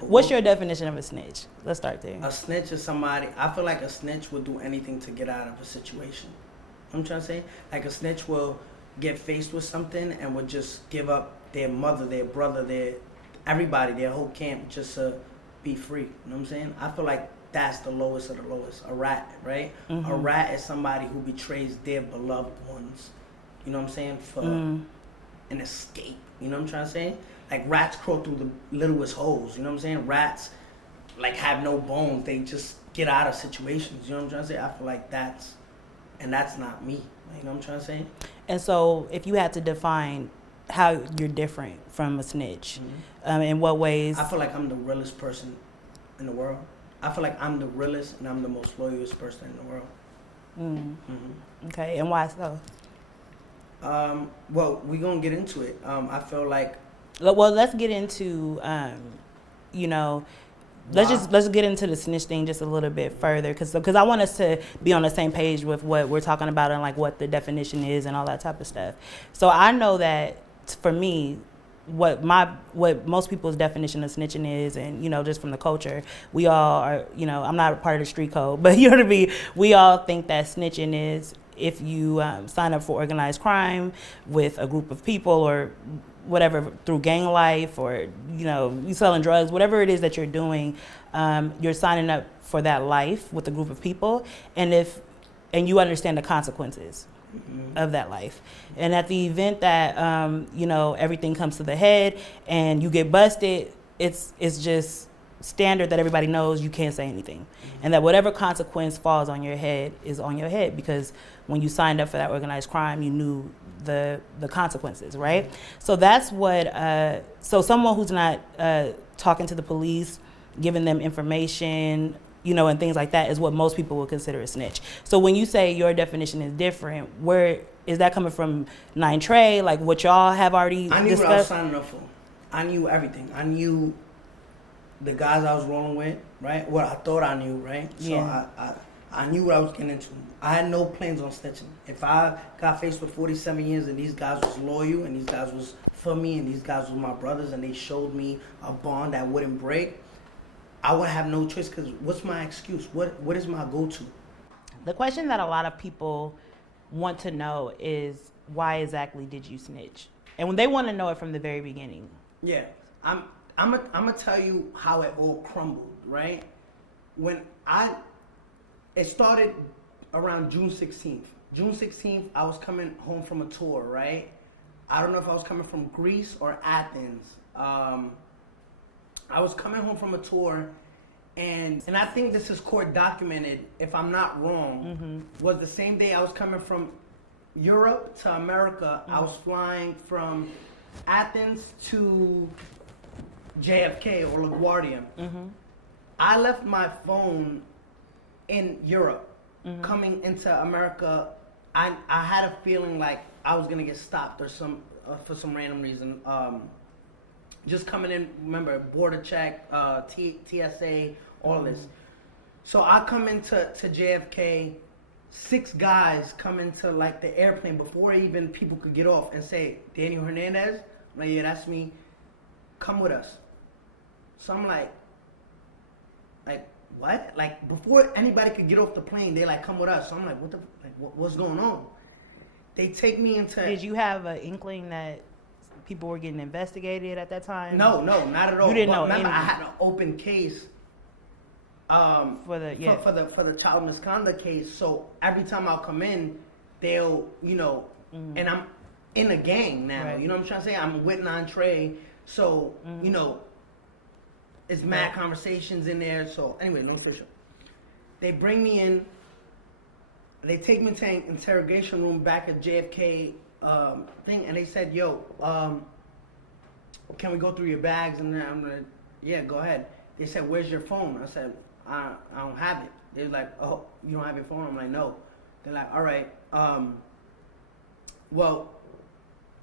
What's your definition of a snitch? Let's start there. A snitch is somebody, I feel like a snitch will do anything to get out of a situation. You know what I'm trying to say? Like a snitch will get faced with something and would just give up their mother, their brother, everybody, their whole camp just to be free. You know what I'm saying? I feel like that's the lowest of the lowest. A rat, right? Mm-hmm. A rat is somebody who betrays their beloved ones. You know what I'm saying? For an escape. You know what I'm trying to say? Like rats crawl through the littlest holes. You know what I'm saying? Rats like have no bones. They just get out of situations. You know what I'm trying to say? I feel like that's not me. You know what I'm trying to say? And so if you had to define how you're different from a snitch, in what ways? I feel like I'm the realest person in the world. I feel like I'm the realest and I'm the most loyalist person in the world. Okay, and why so? Well, we're going to get into it. I feel like... Well, let's get into, let's get into the snitch thing just a little bit further, because I want us to be on the same page with what we're talking about and like what the definition is and all that type of stuff. So I know that for me, what most people's definition of snitching is, and just from the culture, we all are, I'm not a part of the street code, but you know what I mean, we all think that snitching is if you sign up for organized crime with a group of people or whatever, through gang life, or you selling drugs, whatever it is that you're doing, you're signing up for that life with a group of people, and you understand the consequences of that life. And at the event that everything comes to the head and you get busted, it's just standard that everybody knows you can't say anything, and that whatever consequence falls on your head is on your head, because when you signed up for that organized crime, you knew the consequences, right? So that's what so someone who's not talking to the police, giving them information, and things like that, is what most people would consider a snitch. So when you say your definition is different, where is that coming from? 9 Trey, like what y'all have already discussed? I knew what I was signing up for. I knew everything. I knew the guys I was rolling with, right? What I thought I knew, right? So yeah. I knew what I was getting into. I had no plans on snitching. If I got faced with 47 years and these guys was loyal and these guys was for me and these guys were my brothers and they showed me a bond that wouldn't break, I would have no choice, because what's my excuse? What is my go-to? The question that a lot of people want to know is, why exactly did you snitch? And when they want to know it from the very beginning. Yeah, I'm gonna tell you how it all crumbled, right? It started around June 16th. June 16th, I was coming home from a tour, right? I don't know if I was coming from Greece or Athens. I was coming home from a tour, and I think this is court documented, if I'm not wrong, was the same day I was coming from Europe to America. I was flying from Athens to JFK or LaGuardia. I left my phone in Europe. Coming into America, I had a feeling like I was gonna get stopped or for some random reason. Just coming in, remember, border check, TSA, all this. So I come into JFK, 6 guys come into like the airplane before even people could get off and say, Daniel Hernandez? I'm like, yeah, that's me. Come with us. So I'm like, what? Like, before anybody could get off the plane, they like, come with us. So I'm like, what's going on? They take me into... Did you have an inkling that people were getting investigated at that time? No, not at all. You didn't know remember, anything. I had an open case for the child misconduct case. So every time I'll come in, they'll, and I'm in a gang now. Right. You know what I'm trying to say? I'm with 9 Trey. So, it's mad conversations in there. So anyway, no official. They bring me in. They take me to an interrogation room back at JFK thing, and they said, yo, can we go through your bags? And I'm like, yeah, go ahead. They said, where's your phone? I said, I don't have it. They're like, oh, you don't have your phone? I'm like, no. They're like, all right, well,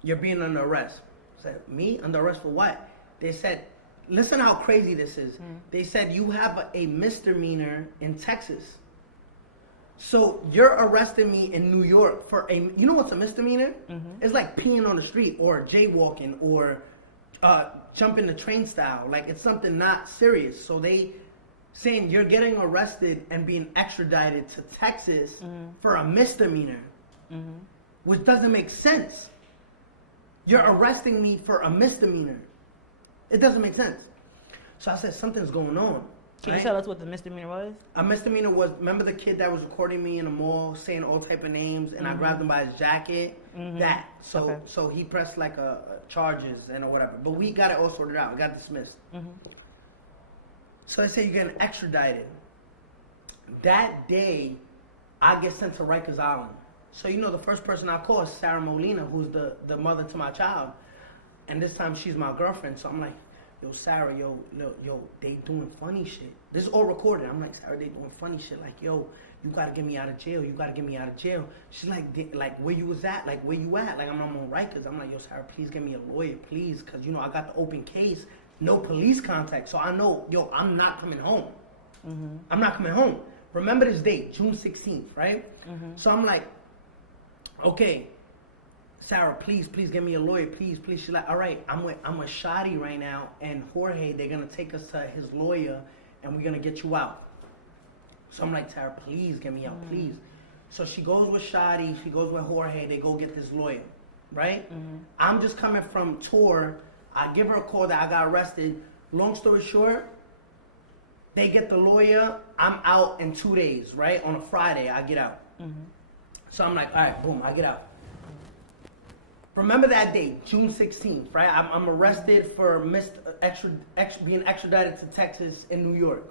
you're being under arrest. I said, me? Under arrest for what? They said, listen how crazy this is. They said, you have a misdemeanor in Texas. So you're arresting me in New York for you know what's a misdemeanor? It's like peeing on the street or jaywalking or jumping the train style. Like, it's something not serious. So they saying you're getting arrested and being extradited to Texas for a misdemeanor, which doesn't make sense. You're arresting me for a misdemeanor. It doesn't make sense. So I said, something's going on. Can you tell us what the misdemeanor was? A misdemeanor was, remember the kid that was recording me in the mall saying all type of names, and I grabbed him by his jacket? That. So he pressed like a charges and or whatever. But we got it all sorted out. We got dismissed. So they say you're getting extradited. That day, I get sent to Rikers Island. So you know the first person I call is Sarah Molina, who's the mother to my child. And this time she's my girlfriend. So I'm like, yo, Sarah, yo, they doing funny shit. This is all recorded. I'm like, Sarah, they doing funny shit. Like, yo, you gotta get me out of jail. You gotta get me out of jail. She's like, where you was at? Like, where you at? Like, I'm on Rikers. I'm like, yo, Sarah, please get me a lawyer, please. Because, you know, I got the open case. No police contact. So I know, yo, I'm not coming home. I'm not coming home. Remember this date, June 16th, right? So I'm like, okay, Sarah, please get me a lawyer, please. She's like, all right, I'm with Shadi right now, and Jorge, they're gonna take us to his lawyer, and we're gonna get you out. So I'm like, Sarah, please get me out, please. So she goes with Shadi, she goes with Jorge, they go get this lawyer, right? I'm just coming from tour. I give her a call that I got arrested. Long story short, they get the lawyer. I'm out in 2 days, right? On a Friday, I get out. So I'm like, all right, boom, I get out. Remember that date, June 16th, right? I'm arrested for being extradited to Texas in New York.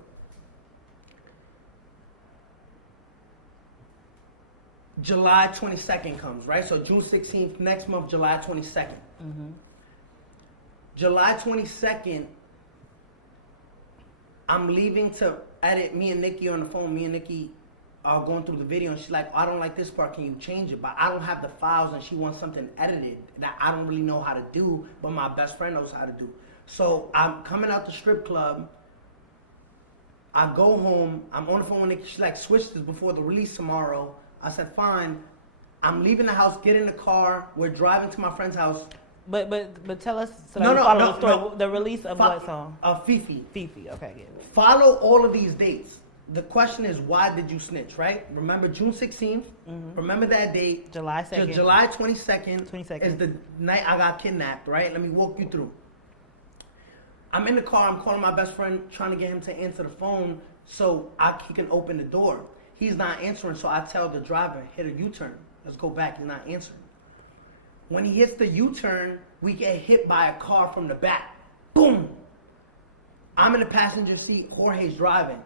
July 22nd comes, right? So June 16th, next month, July 22nd. July 22nd, I'm leaving to edit. Me and Nikki on the phone. Me and Nikki are going through the video, and she's like, I don't like this part. Can you change it? But I don't have the files, and she wants something edited that I don't really know how to do, but my best friend knows how to do. So I'm coming out the strip club. I go home. I'm on the phone with Nikki. She's like, switch this before the release tomorrow. I said, fine. I'm leaving the house, get in the car. We're driving to my friend's house. But tell us so that we follow the story. The release of what song? Fifi. Fifi. Okay, get it. Follow all of these dates. The question is, why did you snitch, right? Remember June 16th. Remember that date. July 2nd. July 22nd. 22nd is the night I got kidnapped, right? Let me walk you through. I'm in the car. I'm calling my best friend, trying to get him to answer the phone so he can open the door. He's not answering, so I tell the driver, hit a U-turn. Let's go back. He's not answering. When he hits the U-turn, we get hit by a car from the back. Boom! I'm in the passenger seat. Jorge's driving.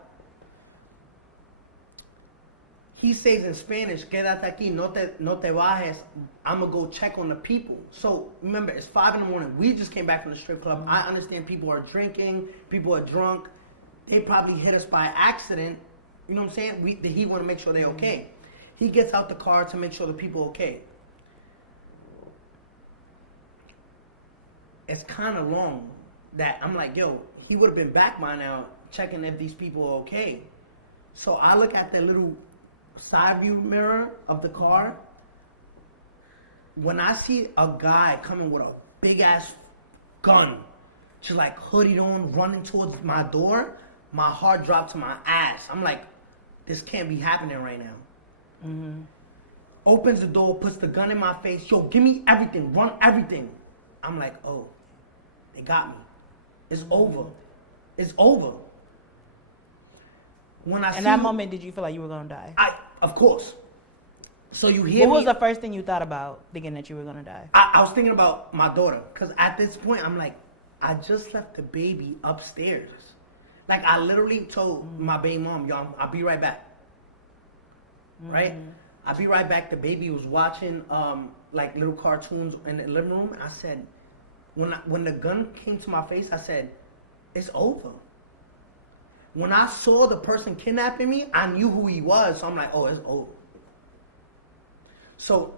He says in Spanish, quédate aquí, no te bajes. I'm going to go check on the people. So, remember, it's 5 in the morning. We just came back from the strip club. I understand people are drinking. People are drunk. They probably hit us by accident. You know what I'm saying? He want to make sure they're okay. He gets out the car to make sure the people are okay. It's kind of long that I'm like, yo, he would have been back by now checking if these people are okay. So I look at the little side view mirror of the car. When I see a guy coming with a big ass gun, just like hoodied on, running towards my door, my heart dropped to my ass. I'm like, this can't be happening right now. Opens the door, puts the gun in my face. Yo, give me everything, run everything. I'm like, oh, they got me. It's over. It's over. When I in that moment, did you feel like you were gonna die? Of course. So you hear What was the first thing you thought about thinking that you were gonna die? I was thinking about my daughter, because at this point, I'm like, I just left the baby upstairs. Like, I literally told my baby mom, yo, I'll be right back. Right? I'll be right back. The baby was watching like little cartoons in the living room. I said, when the gun came to my face, I said, it's over. When I saw the person kidnapping me, I knew who he was. So I'm like, oh, it's over. So,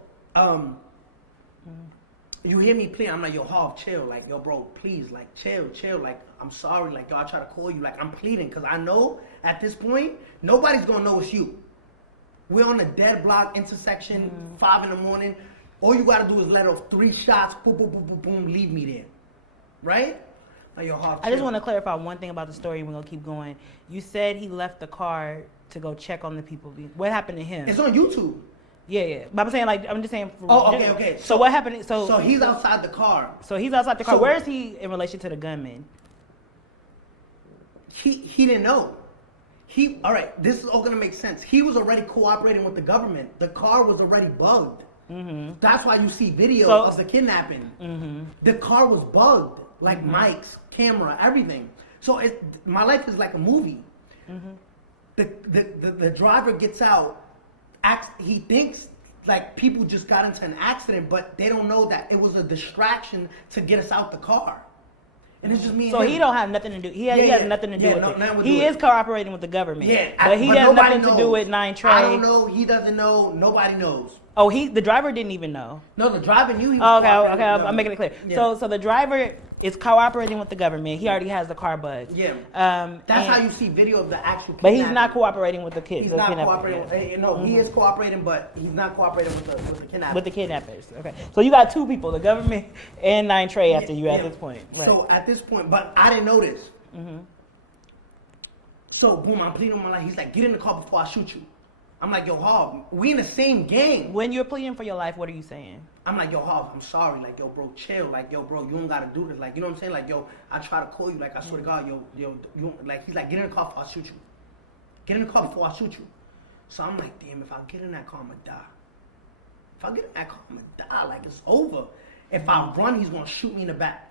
you hear me pleading. I'm like, yo, Harv, chill. Like, yo, bro, please, like, chill. Like, I'm sorry. Like, yo, I try to call you. Like, I'm pleading because I know at this point, nobody's going to know it's you. We're on a dead block intersection, 5 in the morning. All you got to do is let off 3 shots, boom, boom, boom, boom, boom, leave me there. right? Like, yo, Hov, I just chill. want to clarify one thing about the story. We're gonna keep going. You said he left the car to go check on the people. What happened to him? It's on YouTube. Yeah. But I'm saying, like, I'm just saying. Oh, okay. So what happened? So he's outside the car. So he's outside the car. So- Where is he in relation to the gunman? He didn't know. All right, this is all gonna make sense. He was already cooperating with the government. The car was already bugged. Mm-hmm. That's why you see video of the kidnapping. Mm-hmm. The car was bugged, like mics, camera, everything. So my life is like a movie. Mm-hmm. The driver gets out. He thinks like people just got into an accident, but they don't know that it was a distraction to get us out the car. And it's just me and So him. he don't have nothing to do. He has nothing to do with it. He is cooperating with the government. Yeah, but he has nothing to do with 9 Trey. I don't know. He doesn't know. Nobody knows. Oh, the driver didn't even know. No, the driver knew he was. Oh, okay. cooperating with the I'm government. making it clear. Yeah. So the driver is cooperating with the government. He already has the car bugged. Yeah. That's how you see video of the actual. But he's not cooperating with the kids. He's not cooperating. No, he is cooperating, but he's not cooperating with the kidnappers. With the kidnappers. Okay. So you got two people, the government and 9 Trey after you at this point. Right. So at this point, but I didn't know this. Mm-hmm. So boom, I'm pleading on my life. He's like, get in the car before I shoot you. I'm like, yo, Hov, we in the same gang. When you're pleading for your life, what are you saying? I'm like, yo, Hov, I'm sorry. Like, yo, bro, chill. Like, yo, bro, you don't gotta do this. Like, you know what I'm saying? Like, yo, I try to call you. Like, I swear to God, yo, you like, he's like, get in the car before I shoot you. Get in the car before I shoot you. So I'm like, damn, if I get in that car, I'm gonna die. If I get in that car, I'm gonna die. Like, it's over. If I run, he's gonna shoot me in the back.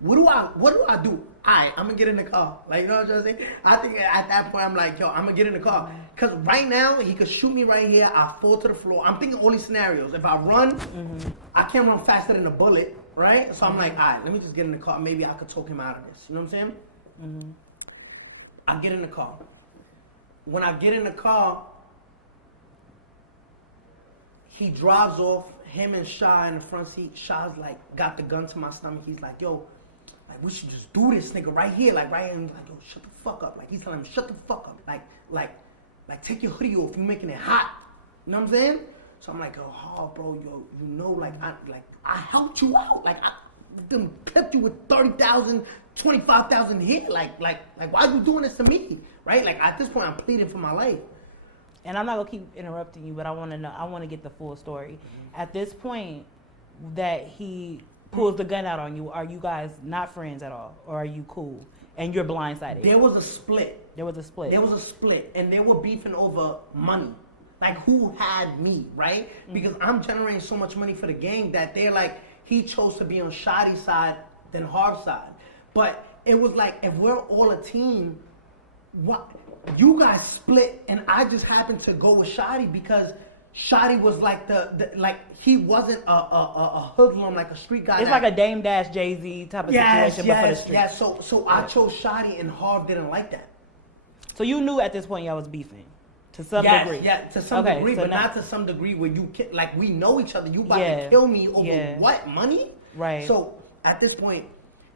What do I do? I'm gonna get in the car. Like, you know what I'm trying to say? I think at that point I'm like, yo, I'm gonna get in the car. Cause right now he could shoot me right here. I fall to the floor. I'm thinking all these scenarios. If I run, I can't run faster than a bullet, right? So I'm like, all right, let me just get in the car. Maybe I could talk him out of this. You know what I'm saying? I get in the car. When I get in the car, he drives off. Him and Shy in the front seat. Shy's like, got the gun to my stomach. He's like, yo, like, we should just do this, nigga, right here. Like, right here. And he's like, yo, shut the fuck up. Like, he's telling him, shut the fuck up. Like, take your hoodie off. You're making it hot. You know what I'm saying? So I'm like, oh, bro, yo, you know, like, I helped you out. Like, I done clipped you with 30,000, 25,000 here. Like, why are you doing this to me? Right? Like, at this point, I'm pleading for my life. And I'm not gonna keep interrupting you, but I want to know. I want to get the full story. At this point, that he pulls the gun out on you, are you guys not friends at all, or are you cool? And you're blindsided. There was a split. There was a split. There was a split, and they were beefing over money. Like, who had me, right? Because I'm generating so much money for the gang that they're like, he chose to be on Shadi's side than Harv's side. But it was like, if we're all a team, what? You guys split, and I just happened to go with Shadi because Shadi was like like he wasn't a hoodlum, like a street guy. It's like a Dame Dash Jay-Z type of situation, but for the street. Yeah, so I chose Shadi, and Harv didn't like that. So you knew at this point y'all was beefing to some degree. Yeah, to some degree, so but now, not to some degree where you like we know each other. You about to kill me over what? Money? Right. So at this point,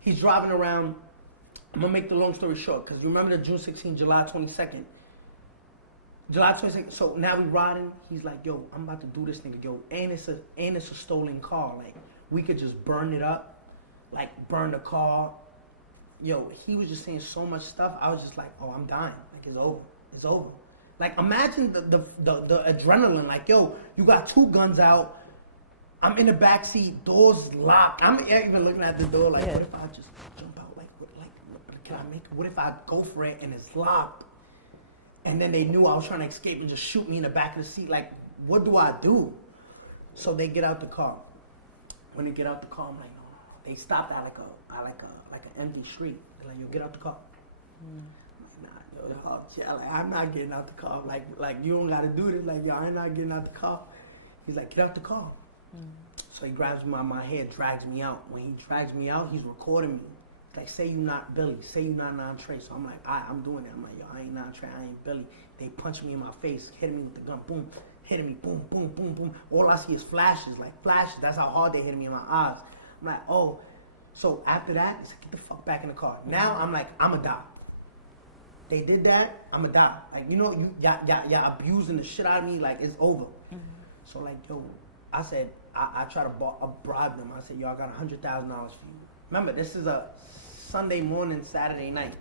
he's driving around. I'm gonna make the long story short, because you remember the June 16, July 22nd. July 22nd. So now we riding. He's like, yo, I'm about to do this nigga, yo, and it's a stolen car. Like, we could just burn it up, like burn the car. Yo, he was just saying so much stuff. I was just like, oh, I'm dying. Like, it's over. It's over. Like, imagine the adrenaline. Like, yo, you got 2 guns out. I'm in the backseat, doors locked. I'm even looking at the door like, what if I just jump out? Can I make it? What if I go for it and it's locked? And then they knew I was trying to escape and just shoot me in the back of the seat. Like, what do I do? So they get out the car. When they get out the car, I'm like, oh. They stopped at like an empty street. They're like, yo, get out the car. I'm like, nah, yo, like, I'm not getting out the car. Like you don't gotta do this. Like, yo, I'm not getting out the car. He's like, get out the car. So he grabs me by my hair, drags me out. When he drags me out, he's recording me. Like, say you not Billy, say you not 9 Trey. So I'm like, I'm doing it. I'm like, yo, I ain't 9 Trey, I ain't Billy. They punch me in my face, hitting me with the gun, boom, hitting me, boom, boom, boom, boom. All I see is flashes, like flashes. That's how hard they hitting me in my eyes. I'm like, oh. So after that, it's like, get the fuck back in the car. Now I'm like, I'ma die. They did that, I'ma die. Like, you know, y'all abusing the shit out of me, like, it's over. So like, yo, I said, I try to bribe them. I said, yo, I got $100,000 for you. Remember, this is a Sunday morning, Saturday night.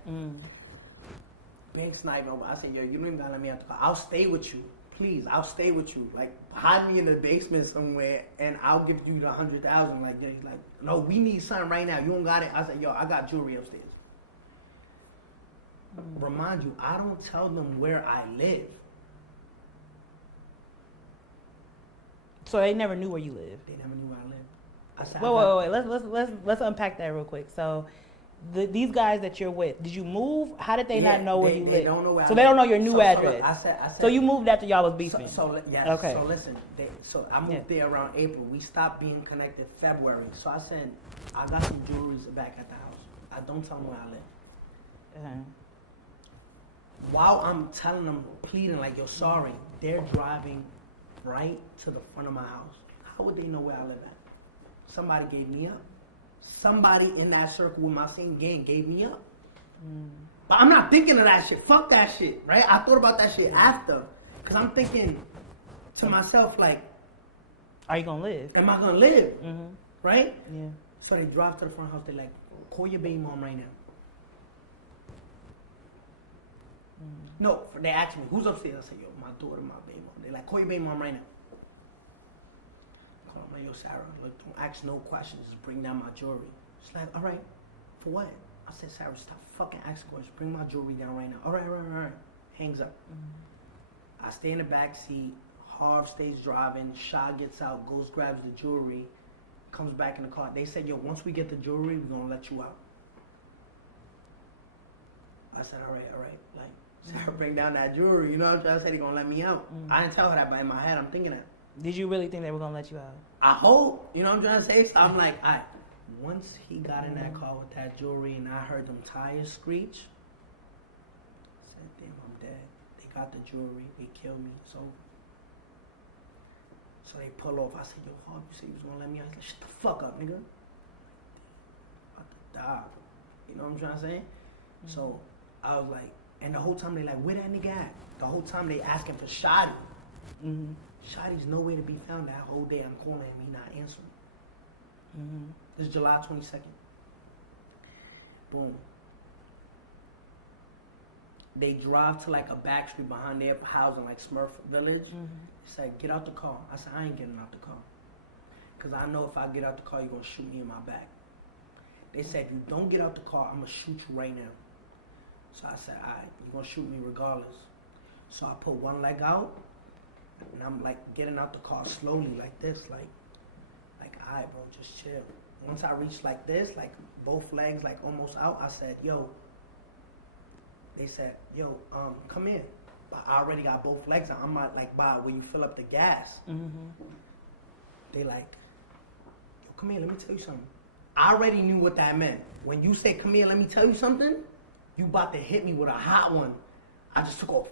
Bank sniping over. I said, yo, you don't even gotta let me out the car. I'll stay with you. Please, I'll stay with you. Like, hide me in the basement somewhere, and I'll give you the 100,000. Like, he's like, no, we need something right now. You don't got it. I said, yo, I got jewelry upstairs. Remind you, I don't tell them where I live. So they never knew where you lived. They never knew where I lived. I said, Wait. Let's unpack that real quick. So, these guys that you're with, did you move? How did they not know where you live? They don't know where so I they don't know live. your new So address. I said. So you moved after y'all was beefing. Yes. Okay. So listen. So I moved there around April. We stopped being connected February. So I said, I got some jewelry back at the house. I don't tell them where I live. While I'm telling them, pleading like, yo, sorry, they're driving right to the front of my house. How would they know where I live at? Somebody gave me up. Somebody in that circle with my same gang gave me up. But I'm not thinking of that shit. Fuck that shit, right? I thought about that shit after. Because I'm thinking to myself, like, are you going to live? am I going to live? Right? Yeah. So they drive to the front house. They're like, call your baby mom right now. No, they asked me, who's upstairs? I said, yo, my daughter, my baby mom. They're like, call your baby mom right now. Call her, yo, Sarah, look, don't ask no questions. Just bring down my jewelry. She's like, all right, for what? I said, Sarah, stop fucking asking questions. Bring my jewelry down right now. All right. Hangs up. I stay in the back seat. Harv stays driving. Shah gets out, goes, grabs the jewelry, comes back in the car. They said, yo, once we get the jewelry, we're going to let you out. I said, all right. Like, Sarah, bring down that jewelry. You know what I'm trying to say? They're going to let me out. I didn't tell her that, but in my head, I'm thinking that. Did you really think they were going to let you out? I hope. You know what I'm trying to say? So I'm like, all right. Once he got in that car with that jewelry and I heard them tires screech, I said, damn, I'm dead. They got the jewelry. They killed me. So they pull off. I said, yo, Harv, you said you was going to let me out? I said, shut the fuck up, nigga. I'm about to die, bro. You know what I'm trying to say? So I was like, and the whole time they like, where that nigga at? The whole time they asking for Shotty. Shotty's nowhere to be found that whole day. I'm calling him, he not answering. This is July 22nd. Boom. They drive to like a back street behind their house in like Smurf Village. They said, get out the car. I said, I ain't getting out the car. Because I know if I get out the car, you're going to shoot me in my back. They said, if you don't get out the car, I'm going to shoot you right now. So I said, all right, you're going to shoot me regardless. So I put one leg out, and I'm like getting out the car slowly like this, like all right, bro, just chill. Once I reached like this, like both legs like almost out, I said, yo. They said, yo, come in. But I already got both legs out. I'm not like by where you fill up the gas. They like, yo, come here, let me tell you something. I already knew what that meant. When you say, come here, let me tell you something, you about to hit me with a hot one. I just took off.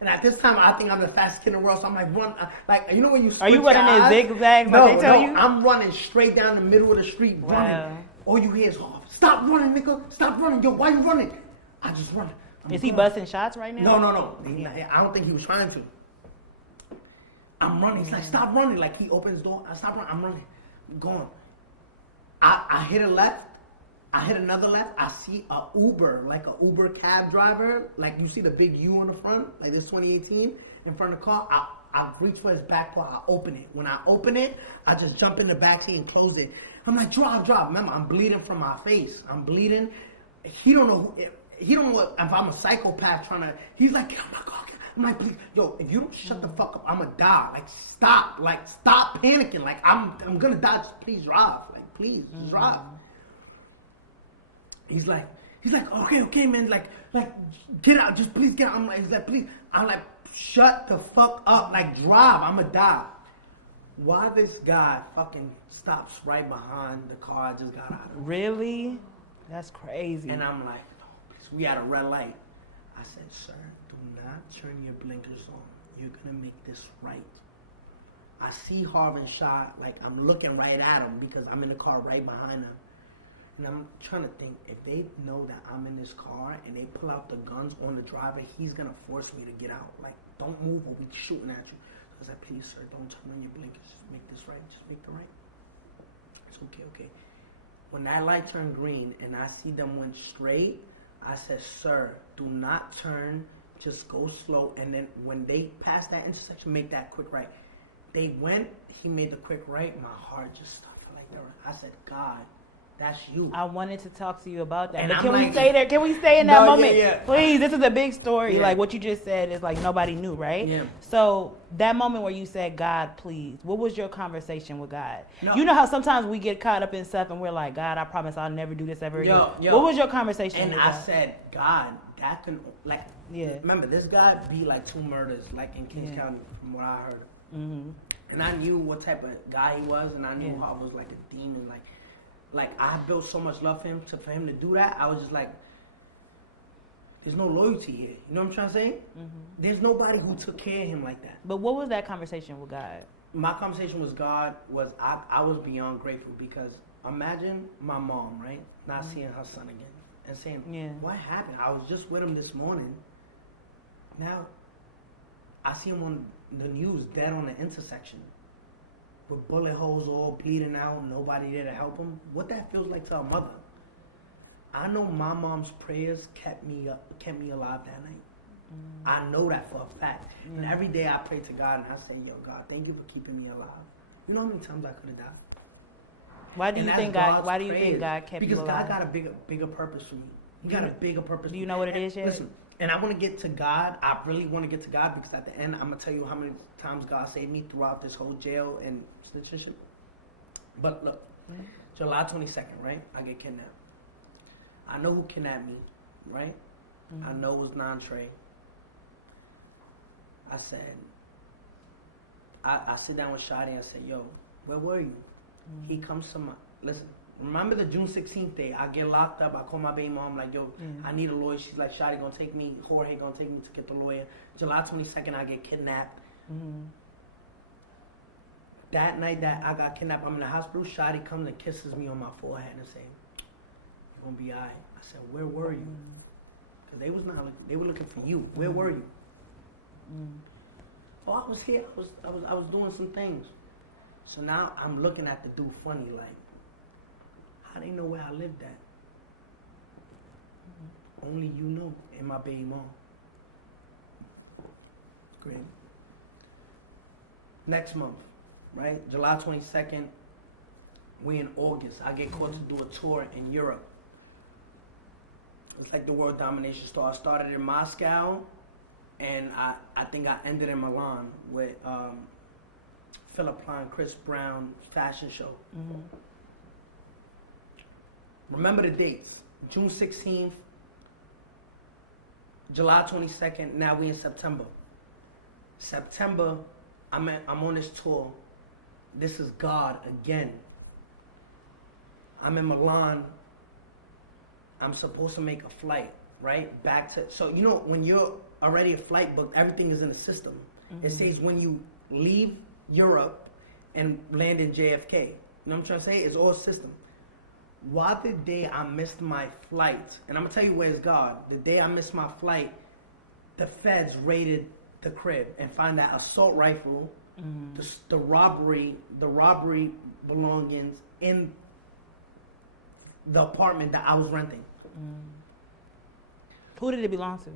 And at this time, I think I'm the fastest kid in the world, so I'm like, run. Like, you know when you switch. Are you running in zigzags like they tell you? I'm running straight down the middle of the street, running. All you hear is, oh, stop running, nigga. Stop running. Yo, why you running? I just run. Is he busting shots right now? No. I don't think he was trying to. I'm running. He's like, stop running. Like, he opens the door. I stop running. I'm running. I'm going. I hit a left. I hit another left. I see a Uber, like a Uber cab driver. Like you see the big U on the front, like this 2018 in front of the car. I reach for his back part. I open it. When I open it, I just jump in the back seat and close it. I'm like, drive. Remember, I'm bleeding from my face. I'm bleeding. He don't know. He don't know if I'm a psychopath trying to. He's like, oh my God. I'm like, please, yo, if you don't shut the fuck up, I'ma die. Like, stop panicking. Like, I'm gonna die. Just please drive. Like, please, just drive. He's like, okay, man, like, get out, just please get out. He's like, please. I'm like, shut the fuck up, like, drive, I'ma die. Why this guy fucking stops right behind the car I just got out of? Really? That's crazy. And I'm like, no, please, we at a red light. I said, sir, do not turn your blinkers on. You're gonna make this right. I see Harvin shot, like, I'm looking right at him because I'm in the car right behind him. And I'm trying to think, if they know that I'm in this car and they pull out the guns on the driver, he's going to force me to get out. Like, don't move or we're shooting at you. So I was like, please, sir, don't turn on your blinkers. Just make this right. Just make the right. It's okay. When that light turned green and I see them went straight, I said, sir, do not turn, just go slow. And then when they passed that intersection, make that quick right. They went, he made the quick right, my heart just stopped like that. I said, God, that's you. I wanted to talk to you about that. And But I'm can we like- stay there? Can we stay in that No, moment? yeah. Please, this is a big story. Yeah. Like what you just said is like nobody knew, right? Yeah. So that moment where you said, God, please, what was your conversation with God? No. You know how sometimes we get caught up in stuff and we're like, God, I promise I'll never do this ever again. Yo. What was your conversation And with I God? said, God, that can, like, Yeah. remember, this guy beat like 2 murders, like in Kings Yeah. County, from what I heard. Mm-hmm. And I knew what type of guy he was, and I knew Yeah. how it was like a demon. Like I built so much love for him. For him to do that, I was just like, there's no loyalty here. You know what I'm trying to say? Mm-hmm. There's nobody who took care of him like that. But what was that conversation with God? My conversation with God was I was beyond grateful, because imagine my mom, right, not seeing her son again and saying, Yeah. what happened? I was just with him this morning. Now I see him on the news dead on the intersection with bullet holes all bleeding out, nobody there to help him. What that feels like to a mother. I know my mom's prayers kept me alive that night. I know that for a fact. And every day I pray to God and I say, yo, God, thank you for keeping me alive. You know how many times I could have died? Why do And you that's think God? God's Why do you think prayers. God kept because you alive? God got a bigger purpose for me. He got a bigger purpose. Do you know what it is yet? Listen, and I want to get to God. I really want to get to God, because at the end, I'm gonna tell you how many times God saved me throughout this whole jail and snitching shit. But look, July 22nd, right? I get kidnapped. I know who kidnapped me, right? I know it was non-Trey. I said, I sit down with Shadi and I said, yo, where were you? He comes to my, listen, remember the June 16th day, I get locked up, I call my baby mom, like, yo, I need a lawyer. She's like, Shadi gonna take me, Jorge gonna take me to get the lawyer. July 22nd, I get kidnapped. That night that I got kidnapped, I'm in the hospital, Shadi comes and kisses me on my forehead and say, you're gonna be all right. I said, where were you? Because they was not looking, they were looking for you. Where were you? Oh, I was here. I was doing some things. So now I'm looking at the dude funny, like, how they know where I lived at? Only you know, and my baby mom. Great. Next month, right? July 22nd, we in August. I get called to do a tour in Europe. It's like the world domination tour. I started in Moscow, and I think I ended in Milan with Philip Klein, Chris Brown fashion show. Remember the dates: June 16th, July 22nd. Now we in September. September, I'm on this tour. This is God again. I'm in Milan. I'm supposed to make a flight, right? Back to, so you know when you're already a flight booked, everything is in the system. It says when you leave Europe and land in JFK. You know what I'm trying to say? It's all system. Why the day I missed my flight, and I'm gonna tell you where's God. The day I missed my flight, the feds raided the crib and found that assault rifle, the robbery belongings in the apartment that I was renting. Who did it belong to?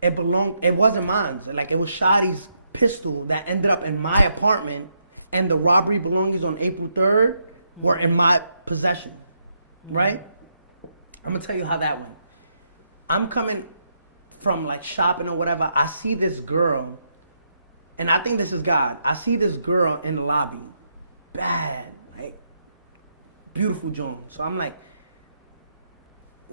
It wasn't mine. Like, it was Shadi's pistol that ended up in my apartment, and the robbery belongings on April 3rd were in my possession. Right? I'm gonna tell you how that went. I'm coming from like shopping or whatever. I see this girl, and I think this is God. I see this girl in the lobby, bad, like beautiful Joan. So I'm like,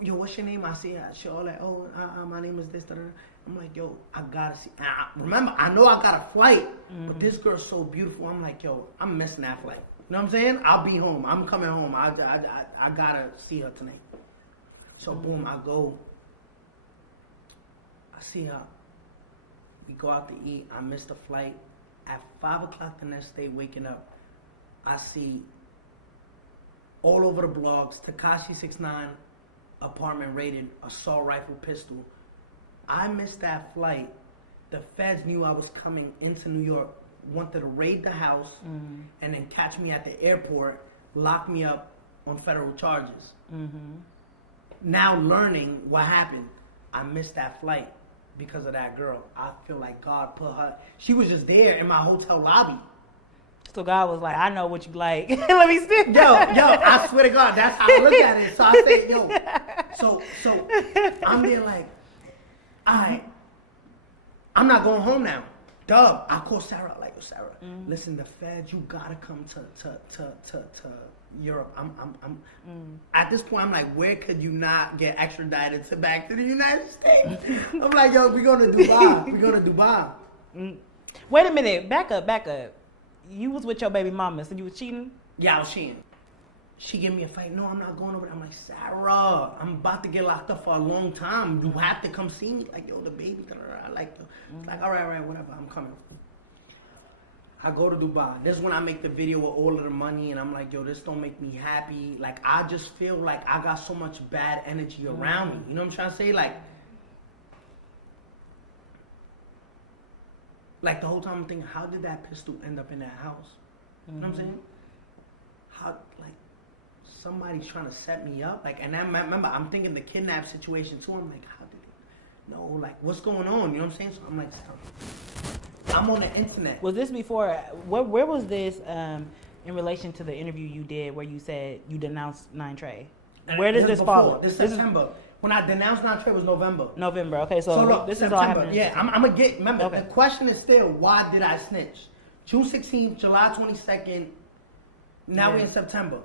yo, what's your name? I see her. She all like, oh, my name is this. Da, da, da. I'm like, yo, I gotta see. Remember, I know I got a flight, but this girl's so beautiful. I'm like, yo, I'm missing that flight. You know what I'm saying? I'll be home. I'm coming home. I gotta see her tonight. So boom, I go. I see her. We go out to eat. I missed the flight. At 5 o'clock the next day, waking up, I see all over the blogs, Tekashi 6ix9ine apartment raided, assault rifle, pistol. I missed that flight. The feds knew I was coming into New York, wanted to raid the house and then catch me at the airport, lock me up, on federal charges. Mm-hmm. Now learning what happened, I missed that flight because of that girl. I feel like God put her. She was just there in my hotel lobby. So God was like, I know what you like. Let me see. Yo, I swear to God, that's how I look at it. So I say, yo, so I'm there like, all right, I'm not going home now. Dub, I call Sarah, like, yo, Sarah, listen, the feds, you gotta come to Europe. At this point, I'm like, where could you not get extradited back to the United States? I'm like, yo, we going to Dubai. Wait a minute, back up. You was with your baby mama, so you was cheating? Yeah, I was cheating. She gave me a fight. No, I'm not going over there. I'm like, Sarah, I'm about to get locked up for a long time. You have to come see me. Like, yo, the baby. I like the. It's like, all right, whatever. I'm coming. I go to Dubai. This is when I make the video with all of the money, and I'm like, yo, this don't make me happy. Like, I just feel like I got so much bad energy around me. You know what I'm trying to say? Like the whole time I'm thinking, how did that pistol end up in that house? You know what I'm saying? How, like, somebody's trying to set me up? Like, and I remember, I'm thinking the kidnap situation too. I'm like, how did it? No, like, what's going on? You know what I'm saying? So I'm like, I'm on the internet. Was this before, where was this in relation to the interview you did where you said you denounced 9 Trey? Where does this fall? This September. When I denounced 9 Trey was November. November, okay, so look, this September, is all happening. Yeah, I'm gonna get, remember, Okay. the question is still, why did I snitch? June 16th, July 22nd, now we're in September.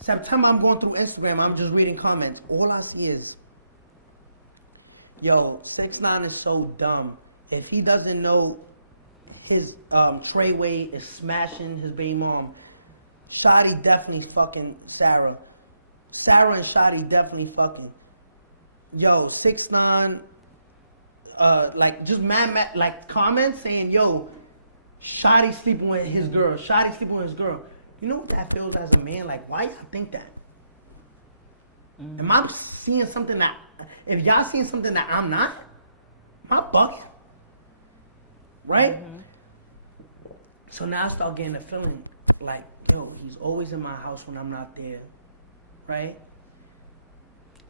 September, I'm going through Instagram, I'm just reading comments. All I see is, yo, 6ix9ine is so dumb. If he doesn't know his Treyway is smashing his baby mom, Shotty definitely fucking Sarah. Sarah and Shotty definitely fucking. Yo, 6ix9ine, like, just mad, like, comments saying, yo, Shotty sleeping with his girl. Shotty sleeping with his girl. You know what that feels as a man? Like, why y'all think that? Am I seeing something that, if y'all seeing something that I'm not, am I bugging? Right? So now I start getting the feeling like, yo, he's always in my house when I'm not there. Right?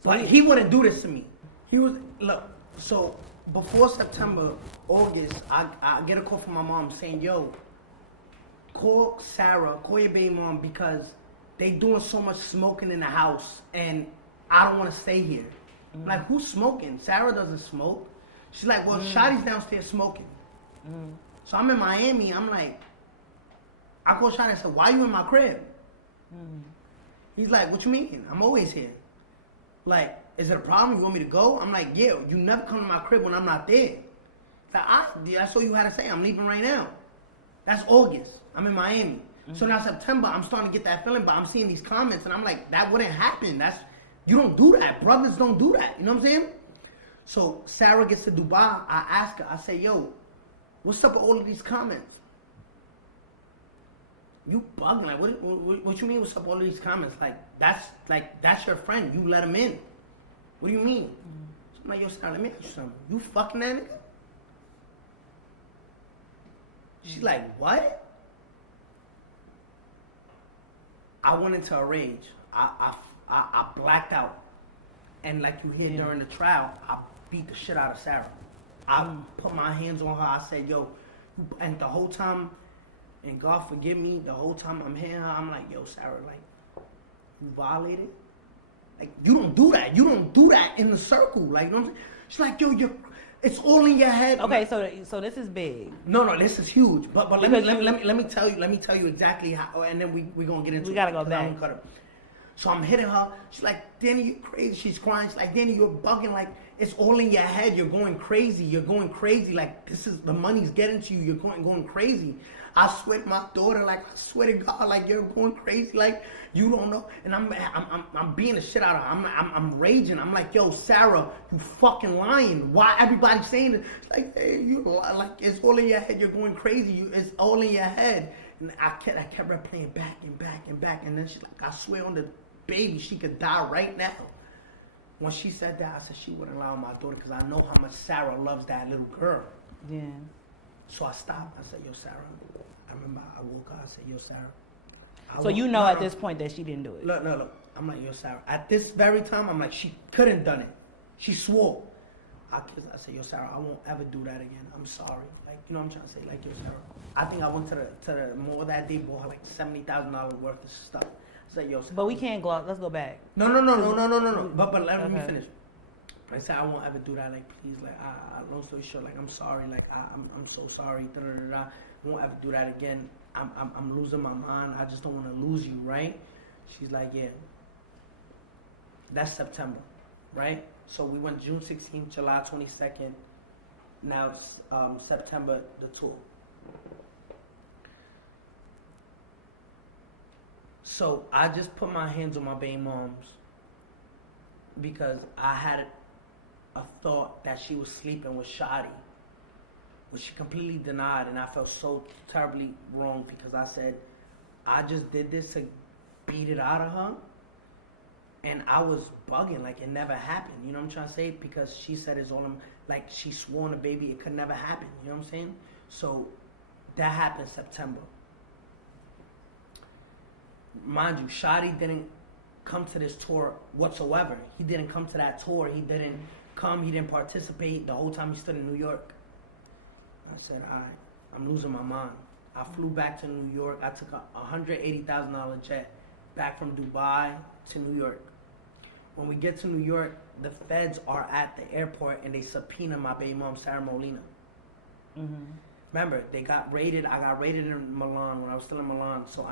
So like, he wouldn't do this to me. He was, look, so before September, August, I get a call from my mom saying, yo, call Sarah, call your baby mom because they doing so much smoking in the house and I don't want to stay here. I'm like, who's smoking? Sarah doesn't smoke. She's like, well, Shotty's downstairs smoking. So I'm in Miami. I'm like, I call Shotty and said, why you in my crib? He's like, what you mean? I'm always here. Like, is it a problem? You want me to go? I'm like, yeah, you never come to my crib when I'm not there. Like, that's all you had to say. I'm leaving right now. That's August. I'm in Miami. So now September, I'm starting to get that feeling, but I'm seeing these comments, and I'm like, that wouldn't happen. You don't do that. Brothers don't do that. You know what I'm saying? So Sarah gets to Dubai. I ask her, I say, yo, what's up with all of these comments? You bugging. Like, what you mean what's up with all of these comments? That's your friend. You let him in. What do you mean? So I'm like, yo, Sarah, let me ask you something. You fucking that nigga? She's like, what? I went into a rage. I blacked out. And like you hear during the trial, I beat the shit out of Sarah. I put my hands on her. I said, yo, and the whole time, and God forgive me, the whole time I'm hitting her, I'm like, yo, Sarah, like, you violated? Like, you don't do that. You don't do that in the circle. Like, you know what I'm saying? She's like, yo, it's all in your head. Okay, so this is big. No, this is huge. But let me tell you exactly how, and then we're gonna get into it. We gotta go back. So I'm hitting her. She's like, Danny, you crazy. She's crying. She's like, Danny, you're bugging. Like, it's all in your head. You're going crazy. You're going crazy. Like, this is, the money's getting to you. You're going crazy. I swear to my daughter, like, I swear to God, like, you're going crazy. Like, you don't know. And I'm beating the shit out of her. I'm raging. I'm like, yo, Sarah, you fucking lying. Why everybody's saying it? It's like, hey, you like, it's all in your head. You're going crazy. It's all in your head. And I kept replaying back and back and back. And then she's like, I swear on the baby, she could die right now. When she said that, I said she wouldn't allow my daughter because I know how much Sarah loves that little girl. Yeah. So I stopped. I said, yo, Sarah. I remember I woke up. I said, yo, Sarah. So you know at this point that she didn't do it. Look. I'm like, yo, Sarah. At this very time, I'm like, she couldn't done it. She swore. I said, yo, Sarah, I won't ever do that again. I'm sorry. Like, you know what I'm trying to say? Like, yo, Sarah. I think I went to the mall that day, bought her like $70,000 worth of stuff. I said, yo, Sarah. But we can't gloss. Let's go back. No. But let me finish. I said, I won't ever do that. Like, please, like, long story short, like, I'm sorry. Like, I'm so sorry. I won't ever do that again. I'm losing my mind. I just don't want to lose you, right? She's like, yeah. That's September, right? So we went June 16th, July 22nd. Now September, the tour. So I just put my hands on my baby moms because I had a thought that she was sleeping with Shadi, which she completely denied, and I felt so terribly wrong because I said, I just did this to beat it out of her. And I was bugging, like it never happened. You know what I'm trying to say? Because she said it's all, like she swore on a baby, it could never happen. You know what I'm saying? So that happened September. Mind you, Shadi didn't come to this tour whatsoever. He didn't come to that tour. He didn't come. He didn't participate the whole time he stood in New York. I said, all right, I'm losing my mind. I flew back to New York. I took a $180,000 jet back from Dubai to New York. When we get to New York, the feds are at the airport and they subpoena my baby mom, Sarah Molina. Mm-hmm. Remember, they got raided. I got raided in Milan when I was still in Milan. So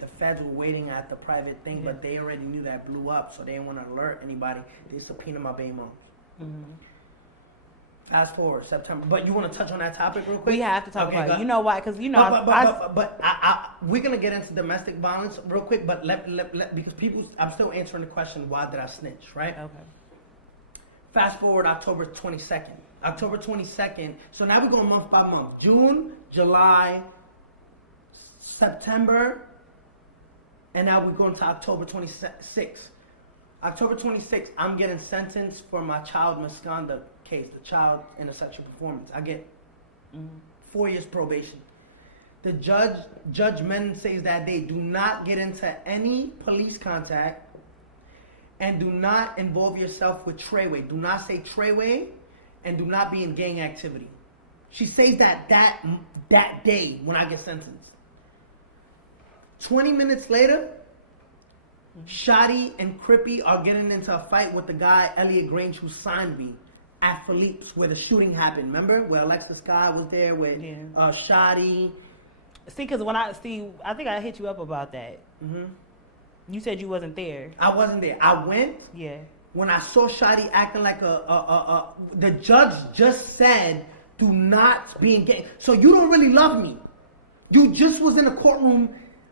the feds were waiting at the private thing, but they already knew that blew up, so they didn't want to alert anybody. They subpoenaed my baby moms. Mm-hmm. Fast forward September, but you want to touch on that topic real quick? We have to talk about it. You know why? Because you know, but we're gonna get into domestic violence real quick. But let because I'm still answering the question. Why did I snitch? Right. Okay. Fast forward October 22nd. October 22nd. So now we're going month by month. June, July, September, and now we're going to October 26th. October 26th, I'm getting sentenced for my child misconduct case, the child in a sexual performance. I get 4 years probation. The Judge Men says that they do not get into any police contact and do not involve yourself with Treyway. Do not say Treyway and do not be in gang activity. She says that day when I get sentenced. 20 minutes later, Shadi and Crippy are getting into a fight with the guy, Elliot Grange, who signed me at Philippe's where the shooting happened. Remember? Where Alexis Scott was there, where Shadi. See, because I think I hit you up about that. Mm-hmm. You said you wasn't there. I wasn't there. I went. Yeah. When I saw Shadi acting like the judge just said, do not be in gang. So you don't really love me. You just was in a courtroom.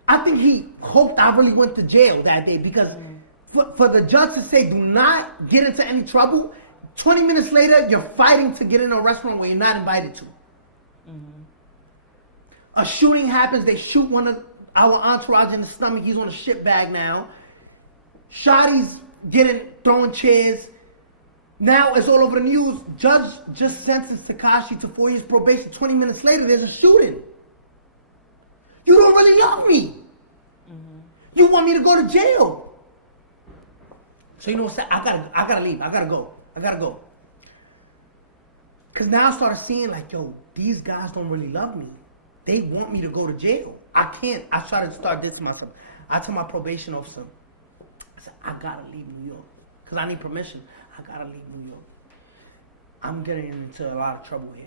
I think he hoped I really went to jail that day because for the judge to say, do not get into any trouble, 20 minutes later, you're fighting to get in a restaurant where you're not invited to. Mm-hmm. A shooting happens. They shoot one of our entourage in the stomach. He's on a shit bag now. Shadi's throwing chairs. Now it's all over the news. Judge just sentenced Tekashi to 4 years probation. 20 minutes later, there's a shooting. You don't really love me. Mm-hmm. You want me to go to jail. So you know what? I gotta leave. I gotta go. Cause now I started seeing like, yo, these guys don't really love me. They want me to go to jail. I can't. I started to start this to myself. I told my probation officer, I said, I gotta leave New York. Cause I need permission. I gotta leave New York. I'm getting into a lot of trouble here.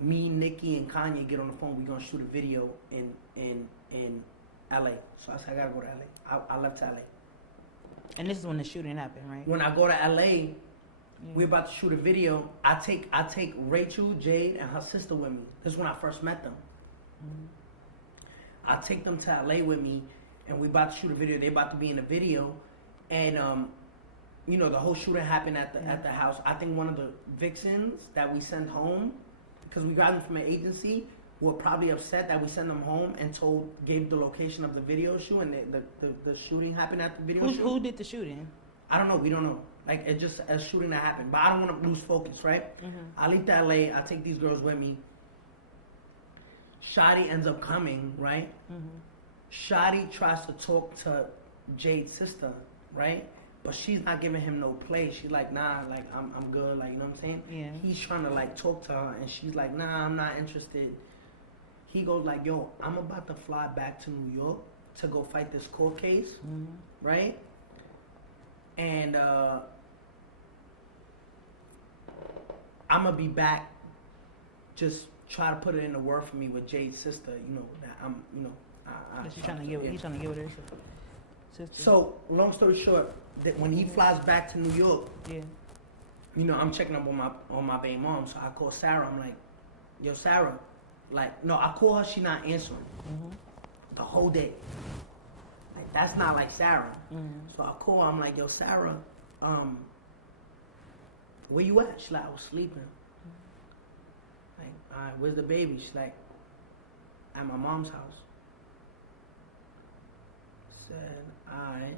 Me, Nikki, and Kanye get on the phone. We're gonna shoot a video in LA. So I said I gotta go to LA. I left to LA. And this is when the shooting happened, right? When I go to LA, we're about to shoot a video. I take Rachel, Jade, and her sister with me. This is when I first met them. I take them to LA with me, and we about to shoot a video. They're about to be in the video, and the whole shooting happened at the house. I think one of the vixens that we sent home, because we got them from an agency, were probably upset that we sent them home and gave the location of the video shoot, and the shooting happened at the video shoot. Who did the shooting? I don't know. We don't know. Like, it's just a shooting that happened. But I don't want to lose focus, right? Mm-hmm. I leave to LA. I take these girls with me. Shadi ends up coming, right? Mm-hmm. Shotty tries to talk to Jade's sister, right? But she's not giving him no play. She's like, nah, like I'm good, like, you know what I'm saying? Yeah. He's trying to like talk to her, and she's like, nah, I'm not interested. He goes like, yo, I'm about to fly back to New York to go fight this court case, right? And I'm gonna be back. Just try to put it in the word for me with Jade's sister. You know that I'm, you know, He's trying to get with her sister. So long story short, that when he flies back to New York, yeah, you know, I'm checking up on my baby mom. So I call Sarah. I'm like, yo, Sarah. Like, no, I call her. She not answering the whole day. Like, that's not like Sarah. So I call her. I'm like, yo, Sarah, where you at? She's like, I was sleeping. Like, all right, where's the baby? She's like, at my mom's house. Said, all right.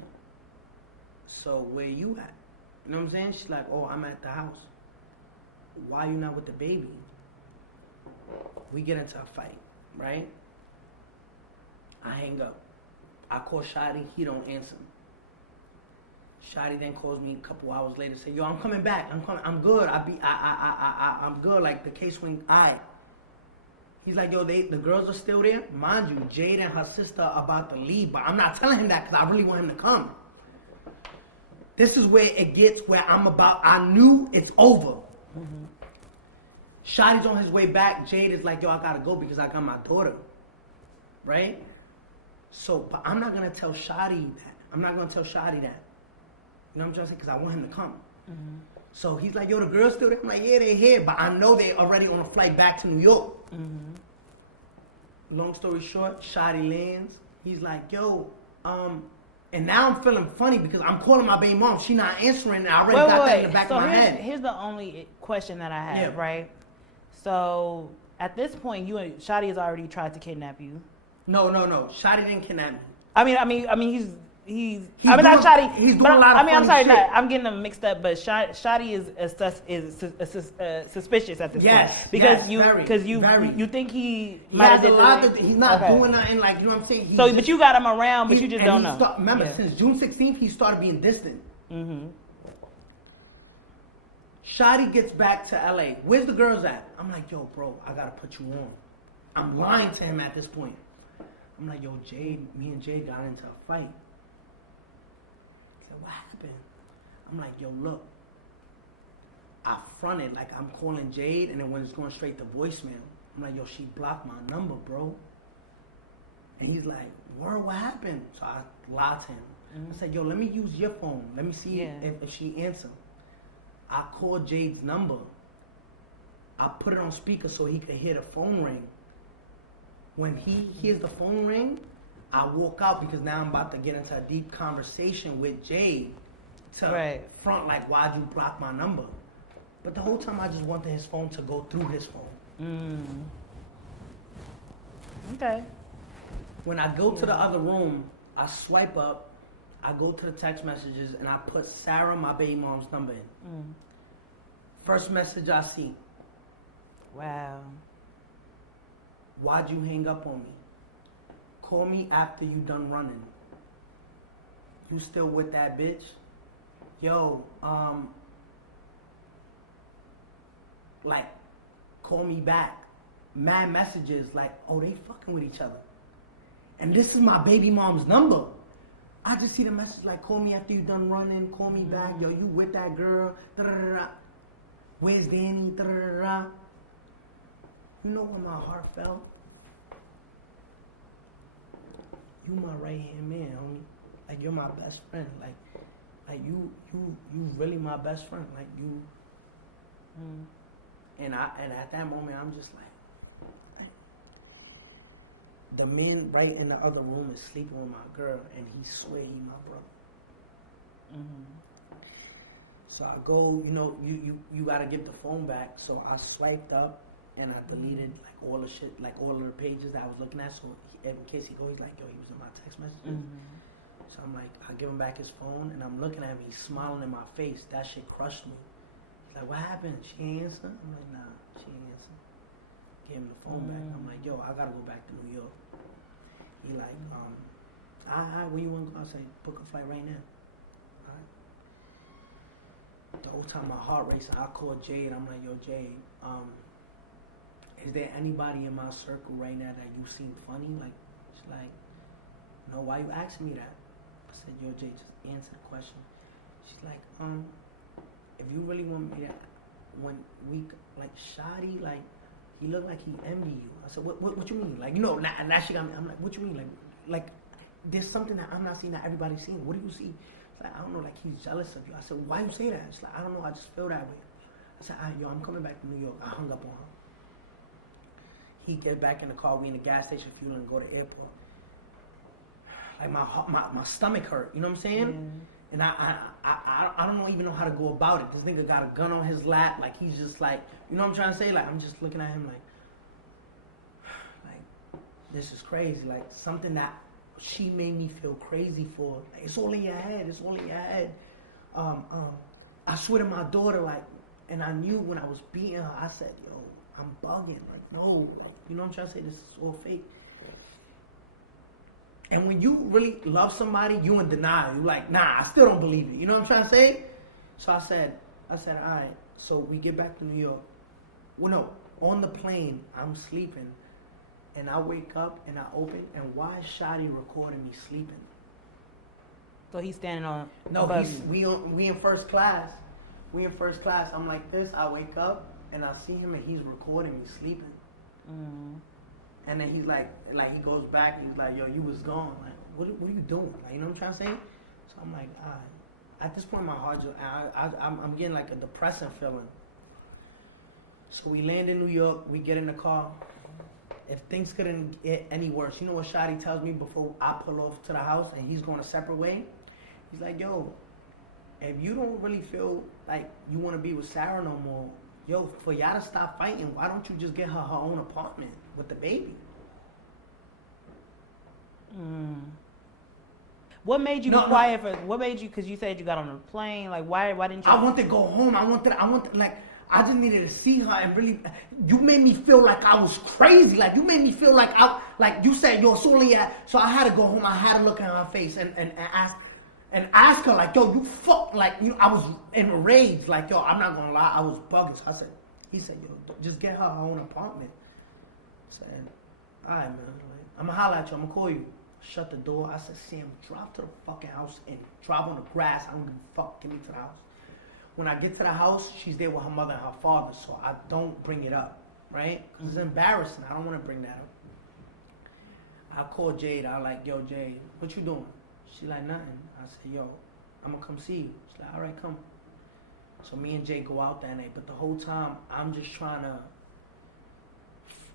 So where you at? You know what I'm saying? She's like, oh, I'm at the house. Why you not with the baby? We get into a fight, right? I hang up. I call Shotty. He don't answer. Shotty then calls me a couple hours later. Say, yo, I'm coming back. I'm coming. I'm good. I'm good. Like the case went. Alright. He's like, yo, the girls are still there. Mind you, Jade and her sister are about to leave, but I'm not telling him that because I really want him to come. This is where it gets where I knew it's over. Shotty's on his way back. Jade is like, yo, I gotta go because I got my daughter. Right? So, but I'm not gonna tell Shotty that. I'm not gonna tell Shotty that. You know what I'm trying to say? Because I want him to come. So he's like, yo, the girls still there? I'm like, yeah, they're here. But I know they're already on a flight back to New York. Long story short, Shotty lands. He's like, yo, and now I'm feeling funny because I'm calling my baby mom. She not answering, and I already got that in the back of my head. Here's the only question that I have, right? So at this point, you and Shotty has already tried to kidnap you. No. Shotty didn't kidnap me. I mean, he's He's not Shotty. He's doing a lot of I'm sorry, shit. I'm getting them mixed up. But Shotty is suspicious at this point because you think he might have did the he's not doing nothing, like, you know what I'm saying. But you got him around, but you just don't know. Remember, since June 16th, he started being distant. Shotty gets back to LA. Where's the girls at? I'm like, yo, bro, I gotta put you on. I'm lying to him at this point. I'm like, yo, me and Jade got into a fight. What happened? I'm like, yo, look. I fronted like I'm calling Jade, and then when it's going straight to voicemail, I'm like, yo, she blocked my number, bro. And he's like, what happened? So I lied to him. I said, yo, let me use your phone. Let me see if she answers. I called Jade's number. I put it on speaker so he could hear the phone ring. When he hears the phone ring, I walk out because now I'm about to get into a deep conversation with Jade to front like, why'd you block my number? But the whole time I just wanted his phone to go through his phone. Okay. When I go to the other room, I swipe up, I go to the text messages, and I put Sarah, my baby mom's number in. First message I see. Wow. Why'd you hang up on me? Call me after you done running. You still with that bitch? Yo, like, call me back. Mad messages like, oh, they fucking with each other. And this is my baby mom's number. I just see the message like, call me after you done running. Call me back. Yo, you with that girl. Da-da-da-da. Where's Danny? Da-da-da-da. You know where my heart felt? You my right hand man, homie. Like, you're my best friend. Like you really my best friend. Like, you. And at that moment, I'm just like, the man right in the other room is sleeping with my girl, and he swear he my brother. So I go, you know, you gotta give the phone back. So I swiped up and I deleted like all the shit, like all of the pages that I was looking at. So in case he goes, he's like, yo, he was in my text messages. So I'm like, I give him back his phone, and I'm looking at him. He's smiling in my face. That shit crushed me. He's like, what happened? She ain't answer? I'm like, nah, she ain't answer. Gave him the phone back. I'm like, yo, I gotta go back to New York. He like, where you want to go? I say, book a flight right now. All right. The whole time my heart racing, I call Jade. I'm like, yo, Jade, is there anybody in my circle right now that you seem funny? Like, she's like, no, why you asking me that? I said, yo, Jade, just answer the question. She's like, if you really want me to, when we, like, Shoddy, like, he looked like he envy you. I said, what you mean? Like, you know, now she got me, I'm like, what you mean? Like, there's something that I'm not seeing that everybody's seeing. What do you see? She's like, I don't know, like, he's jealous of you. I said, why you say that? She's like, I don't know, I just feel that way. I said, all right, yo, I'm coming back to New York. I hung up on her. He gets back in the car, we in the gas station fueling and go to the airport. Like, my stomach hurt, you know what I'm saying? Yeah. And I don't even know how to go about it. This nigga got a gun on his lap, like, he's just like, you know what I'm trying to say? Like, I'm just looking at him like, this is crazy. Like, something that she made me feel crazy for. Like, it's all in your head. It's all in your head. I swear to my daughter, like, and I knew when I was beating her, I said, yo, I'm bugging. Like, no. You know what I'm trying to say? This is all fake. And when you really love somebody, you in denial. You like, nah, I still don't believe it. You know what I'm trying to say? So I said, all right. So we get back to New York. Well, no, on the plane, I'm sleeping. And I wake up and I open, and why is Shoddy recording me sleeping? So he's standing on. No, we in first class. We in first class. I'm like this. I wake up and I see him, and he's recording me sleeping. Mm-hmm. And then he's like he goes back. And he's like, yo, you was gone. Like, what are you doing? Like, you know what I'm trying to say? So I'm like, all right. At this point, my heart, I'm getting like a depressing feeling. So we land in New York. We get in the car. If things couldn't get any worse, you know what Shoddy tells me before I pull off to the house and he's going a separate way? He's like, yo, if you don't really feel like you want to be with Sarah no more, yo, for y'all to stop fighting, why don't you just get her own apartment with the baby? What made you be quiet for? What made you? Because you said you got on a plane. Like, why didn't you? I wanted to go home. I wanted like. I just needed to see her and really. You made me feel like I was crazy. Like, you made me feel like like you said, yo, so I had to go home. I had to look at her face and ask her, like, yo, you fuck, like, you know, I was in a rage. Like, yo, I'm not gonna lie, I was bugging. So he said, yo, just get her own apartment. I said, all right, man. Like, I'm gonna holler at you. I'm gonna call you. Shut the door. I said, Sam, drive to the fucking house and drive on the grass. I don't give a fuck. Get me to the house. When I get to the house, she's there with her mother and her father, so I don't bring it up, right? Because it's embarrassing. I don't want to bring that up. I call Jade. I like, yo, Jade, what you doing? She like, nothing. I said, yo, I'm going to come see you. She's like, all right, come. So me and Jade go out that night, but the whole time, I'm just trying to,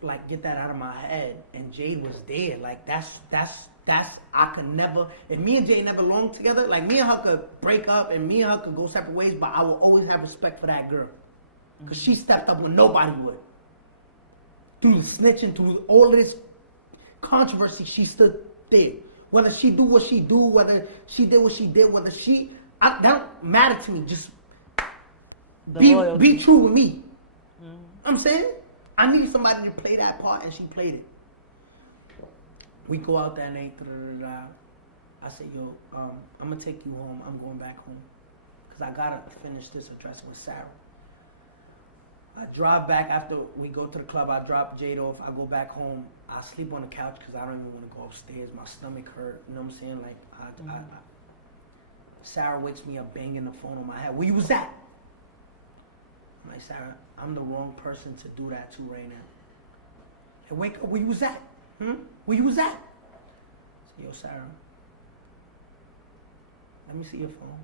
like, get that out of my head. And Jade was there. Like, that's I could never, if me and Jay never long together, like, me and her could break up and me and her could go separate ways, but I will always have respect for that girl. Because she stepped up when nobody would. Through the snitching, through all of this controversy, she stood there. Whether she do what she do, whether she did what she did, that don't matter to me. Just be true with me. I'm saying? I need somebody to play that part, and she played it. We go out that night. I said, yo, I'm going to take you home. I'm going back home. Because I got to finish this address with Sarah. I drive back after we go to the club. I drop Jade off. I go back home. I sleep on the couch because I don't even want to go upstairs. My stomach hurt. You know what I'm saying? Like, Sarah wakes me up banging the phone on my head. Where you was at? I'm like, Sarah, I'm the wrong person to do that to right now. Hey, wake up. Where you was at? Where you was at? I said, yo, Sarah, let me see your phone.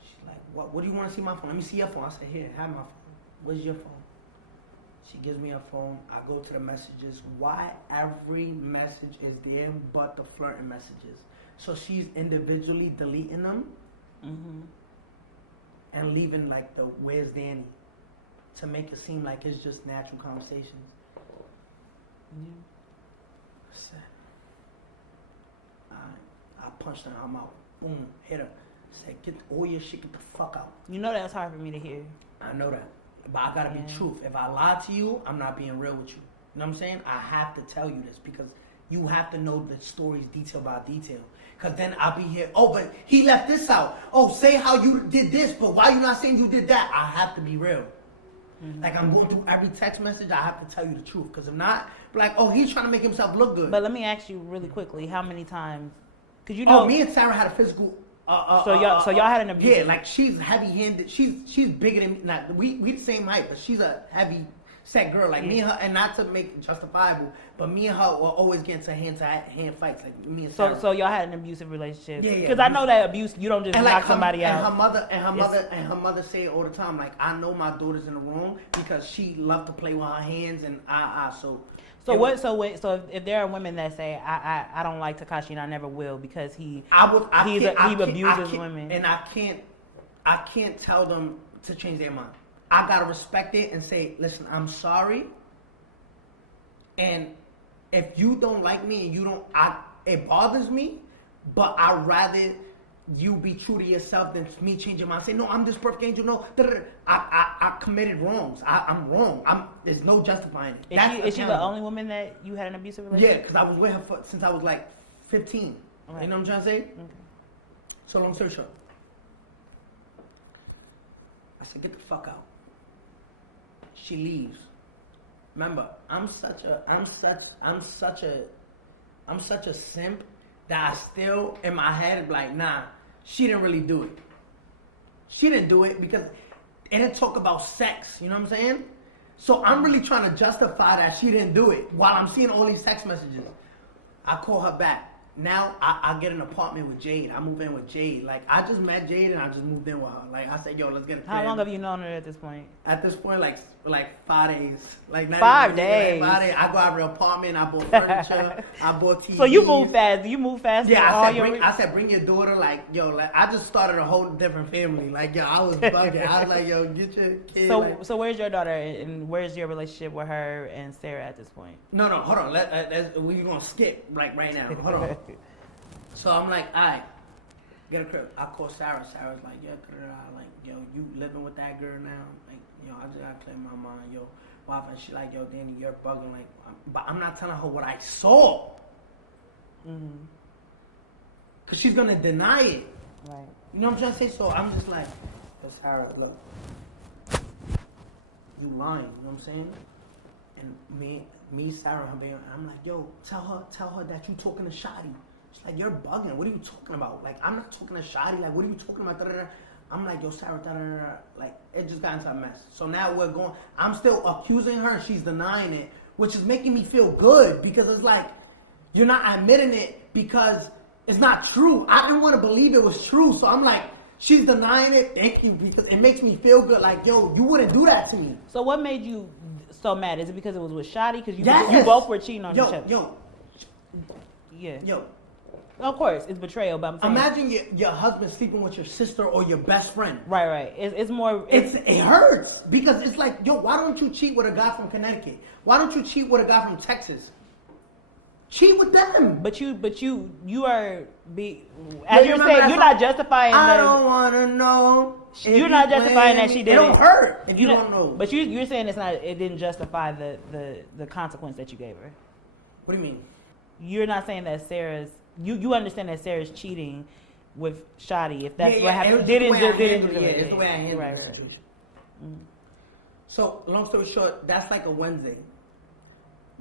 She's like, what do you want to see my phone? Let me see your phone. I said, here, have my phone. Where's your phone? She gives me her phone. I go to the messages. Why every message is there but the flirting messages? So she's individually deleting them and leaving, like, the where's Danny to make it seem like it's just natural conversations. I said, I punched her in her mouth. Boom, hit her. Said, get all your shit, get the fuck out. You know that's hard for me to hear. I know that. But I gotta be truth. If I lie to you, I'm not being real with you. You know what I'm saying? I have to tell you this because you have to know the stories detail by detail. Because then I'll be here, oh, but he left this out. Oh, say how you did this, but why you not saying you did that? I have to be real. Mm-hmm. Like, I'm going through every text message, I have to tell you the truth. Because if not, like, oh, he's trying to make himself look good. But let me ask you really quickly, how many times? Because you know, me and Sarah had a physical. So y'all had an abuse. Yeah, like she's heavy-handed. She's bigger than me. Not we the same height, but she's a heavy set girl. Like me and her, and not to make it justifiable, but me and her will always get into hand fights. Like me and Sarah. So y'all had an abusive relationship. Yeah. Because I know that abuse, you don't just knock like somebody out. And her mother say it all the time. Like, I know my daughter's in the wrong because she loved to play with her hands, and So if there are women that say I don't like Tekashi and I never will because he abuses women, and I can't tell them to change their mind. I gotta respect it and say, listen, I'm sorry. And if you don't like me and it bothers me, but I'd rather you be true to yourself than me changing my mind. Say, no, I'm this perfect angel. No, I committed wrongs. I'm wrong. There's no justifying it. Is she the only woman that you had an abusive relationship? Yeah, because I was with her since I was like 15. Okay. You know what I'm trying to say? Okay. So long story short, I said, get the fuck out. She leaves. Remember, I'm such a simp that I still in my head like, nah, she didn't really do it. She didn't do it because it didn't talk about sex, you know what I'm saying? So I'm really trying to justify that she didn't do it while I'm seeing all these text messages. I call her back. Now I get an apartment with Jade. I move in with Jade. Like, I just met Jade and I just moved in with her. Like, I said, yo, let's get a crib. How long have you known her at this point? At this point, like 5 days. Like 5 days. Like 5 days. I go out of the apartment. I bought furniture. I bought TV. So you move fast. You move fast. Yeah, I said, bring your daughter. Like, yo, like I just started a whole different family. Like, yo, I was bugging. I was like, yo, get your kid. So where's your daughter and where's your relationship with her and Sarah at this point? No, hold on. We're gonna skip right now. Hold on. So I'm like, all right, get a crib. I call Sarah. Sarah's like, yeah, like, yo, you living with that girl now? Like, yo, I just gotta clear my mind, yo. Wife, and she like, yo, Danny, you're bugging. Like, but I'm not telling her what I saw. Mm-hmm. Cause she's gonna deny it. Right. You know what I'm trying to say? So I'm just like, yo, Sarah, look, you lying. You know what I'm saying? And me, Sarah, I'm like, yo, tell her that you talking to Shotty. She's like, you're bugging. What are you talking about? Like, I'm not talking to Shotty. Like, what are you talking about? Da-da-da. I'm like, yo, Sarah, da-da-da. Like, it just got into a mess. So now I'm still accusing her and she's denying it, which is making me feel good because it's like, you're not admitting it because it's not true. I didn't want to believe it was true. So I'm like, she's denying it. Thank you, because it makes me feel good. Like, yo, you wouldn't do that to me. So what made you so mad? Is it because it was with Shotty? Because you both were cheating on each other. Yo. Of course, it's betrayal, but I'm saying... Imagine your husband sleeping with your sister or your best friend. Right. It's more... It hurts, because it's like, yo, why don't you cheat with a guy from Connecticut? Why don't you cheat with a guy from Texas? Cheat with them. But you are... As you're saying, you're not justifying I don't want to know. You're not justifying that she did it. It don't hurt if you don't know. But you're saying it didn't justify the consequence that you gave her. What do you mean? You're not saying that Sarah's... You understand that Sarah's cheating with Shotty, if that's what happened. It's the way I handle the situation. Mm-hmm. So, long story short, that's like a Wednesday.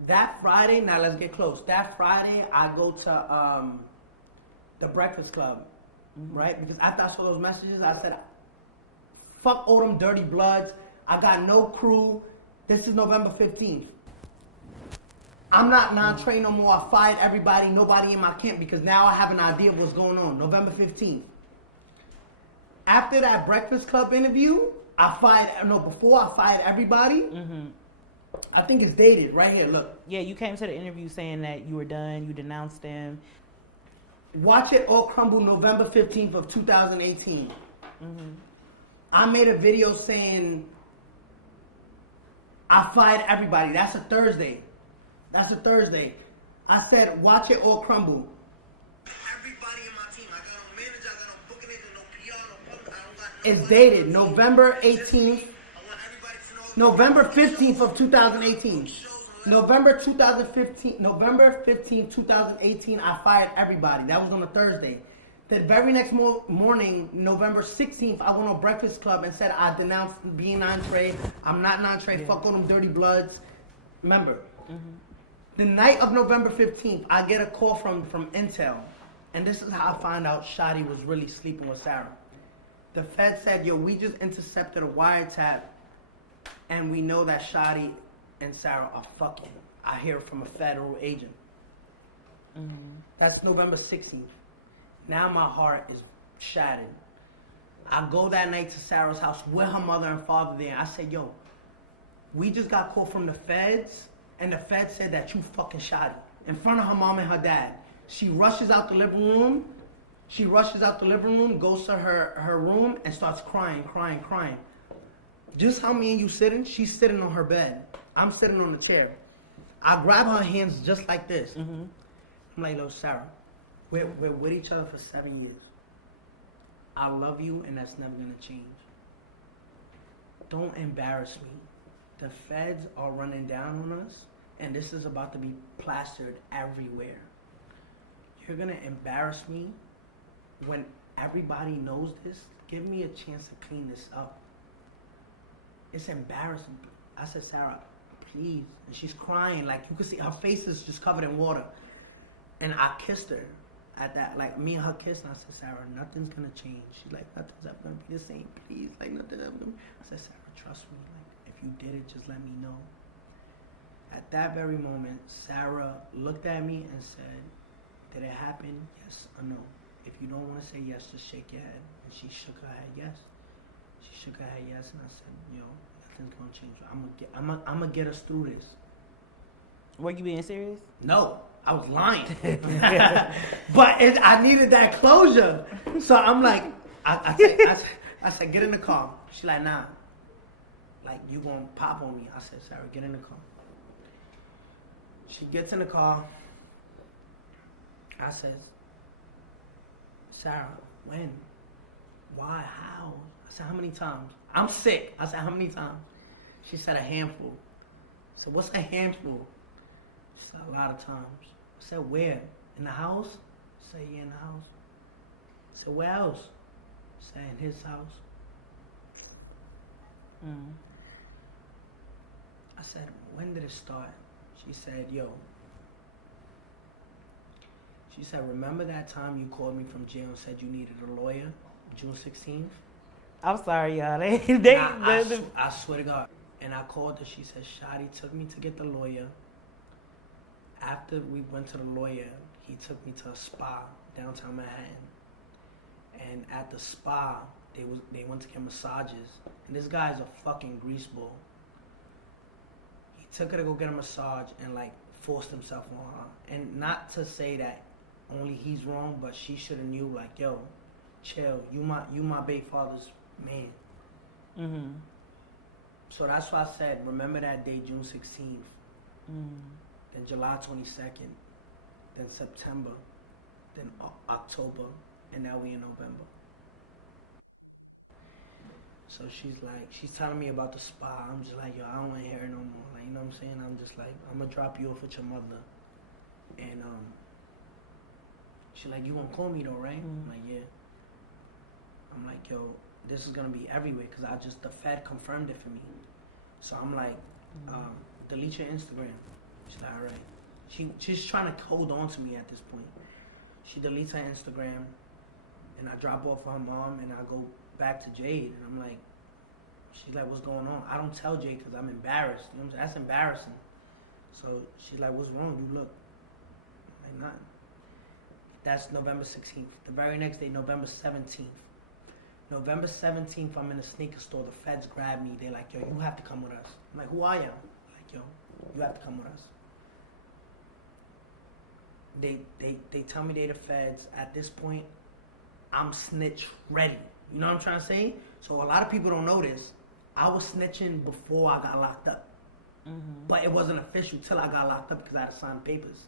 That Friday, now let's get close. That Friday, I go to the Breakfast Club, right? Because after I saw those messages, I said, fuck all them dirty bloods. I got no crew. This is November 15th. I'm not non-trained no more. I fired everybody, nobody in my camp, because now I have an idea of what's going on. November 15th. After that Breakfast Club interview, before I fired everybody, I think it's dated right here, look. Yeah, you came to the interview saying that you were done, you denounced them. Watch It All Crumble, November 15th of 2018. I made a video saying I fired everybody. That's a Thursday. I said, watch it all crumble. Everybody in my team. I got no manager, I got no booking agent, no PR, no public. I don't got no... It's dated November 18th. November 15th of 2018. November 2015, November 15, 2018, I fired everybody. That was on a Thursday. The very next morning, November 16th, I went on Breakfast Club and said I denounced being entree. I'm not an entree. Fuck all them dirty bloods. Remember, the night of November 15th, I get a call from Intel. And this is how I find out Shotty was really sleeping with Sarah. The Fed said, yo, we just intercepted a wiretap and we know that Shotty and Sarah are fucking. I hear it from a federal agent. That's November 16th. Now my heart is shattered. I go that night to Sarah's house with her mother and father there. I said, yo, we just got called from the feds, and the feds said that you fucking shot it in front of her mom and her dad. She rushes out the living room. Goes to her room, and starts crying. Just how me and you sitting, she's sitting on her bed. I'm sitting on the chair. I grab her hands just like this. I'm like, "Yo, Sarah, we're with each other for 7 years. I love you, and that's never gonna change. Don't embarrass me. The feds are running down on us, and this is about to be plastered everywhere. You're gonna embarrass me when everybody knows this. Give me a chance to clean this up. It's embarrassing." I said, "Sarah, please." And she's crying, like you can see her face is just covered in water. And I kissed her at that, like me and her kissed, and I said, "Sarah, nothing's gonna change." She's like, "Nothing's ever gonna be the same, please, like nothing's ever gonna be." I said, "Sarah, trust me, like if you did it, just let me know." At that very moment, Sarah looked at me and said, "Did it happen? Yes or no? If you don't want to say yes, just shake your head." And she shook her head yes. She shook her head yes, and I said, "Yo, nothing's gonna change. I'm gonna get us through this." Were you being serious? No, I was lying. But I needed that closure. So I'm like, I said, "Get in the car." She's like, "Nah, like you gonna pop on me." I said, "Sarah, get in the car." She gets in the car. I said, "Sarah, when? Why? How?" I said, "How many times? I'm sick." I said, "How many times?" She said, "A handful." I said, "What's a handful?" She said, "A lot of times." I said, "Where? In the house?" I said, "Yeah, in the house." I said, "Where else?" I said, "In his house." I said, "When did it start?" She said, she said, "Remember that time you called me from jail and said you needed a lawyer, June 16th? I'm sorry, y'all. I swear to God. And I called her. She said, Shotty took me to get the lawyer. After we went to the lawyer, he took me to a spa downtown Manhattan. And at the spa, they went to get massages. And this guy's a fucking greaseball. He took her to go get a massage and like forced himself on her. And not to say that only he's wrong, but she should have knew like, yo, chill. You my big father's man." So that's why I said, remember that day, June 16th. Then July 22nd. Then September. Then October. And now we in November. So she's telling me about the spa. I'm just like, yo, I don't want to hear it no more. Like, you know what I'm saying? I'm just like, I'm going to drop you off with your mother. And she's like, "You won't call me though, right?" I'm like, "Yeah." I'm like, "Yo, this is going to be everywhere because the Fed confirmed it for me." So I'm like, "Delete your Instagram." She's like, "All right." She's trying to hold on to me at this point. She deletes her Instagram, and I drop off her mom, and I go back to Jade, and I'm like, she's like, "What's going on?" I don't tell Jade because I'm embarrassed. You know what I'm saying? That's embarrassing. So she's like, "What's wrong? You look." I'm like, "Nothing." That's November 16th. The very next day, November 17th. November 17th, I'm in a sneaker store. The feds grab me. They're like, "Yo, you have to come with us." I'm like, "Who are you?" Like, "Yo, you have to come with us." They tell me they're the feds. At this point, I'm snitch ready. You know what I'm trying to say? So a lot of people don't know this. I was snitching before I got locked up. But it wasn't official till I got locked up because I had to sign papers.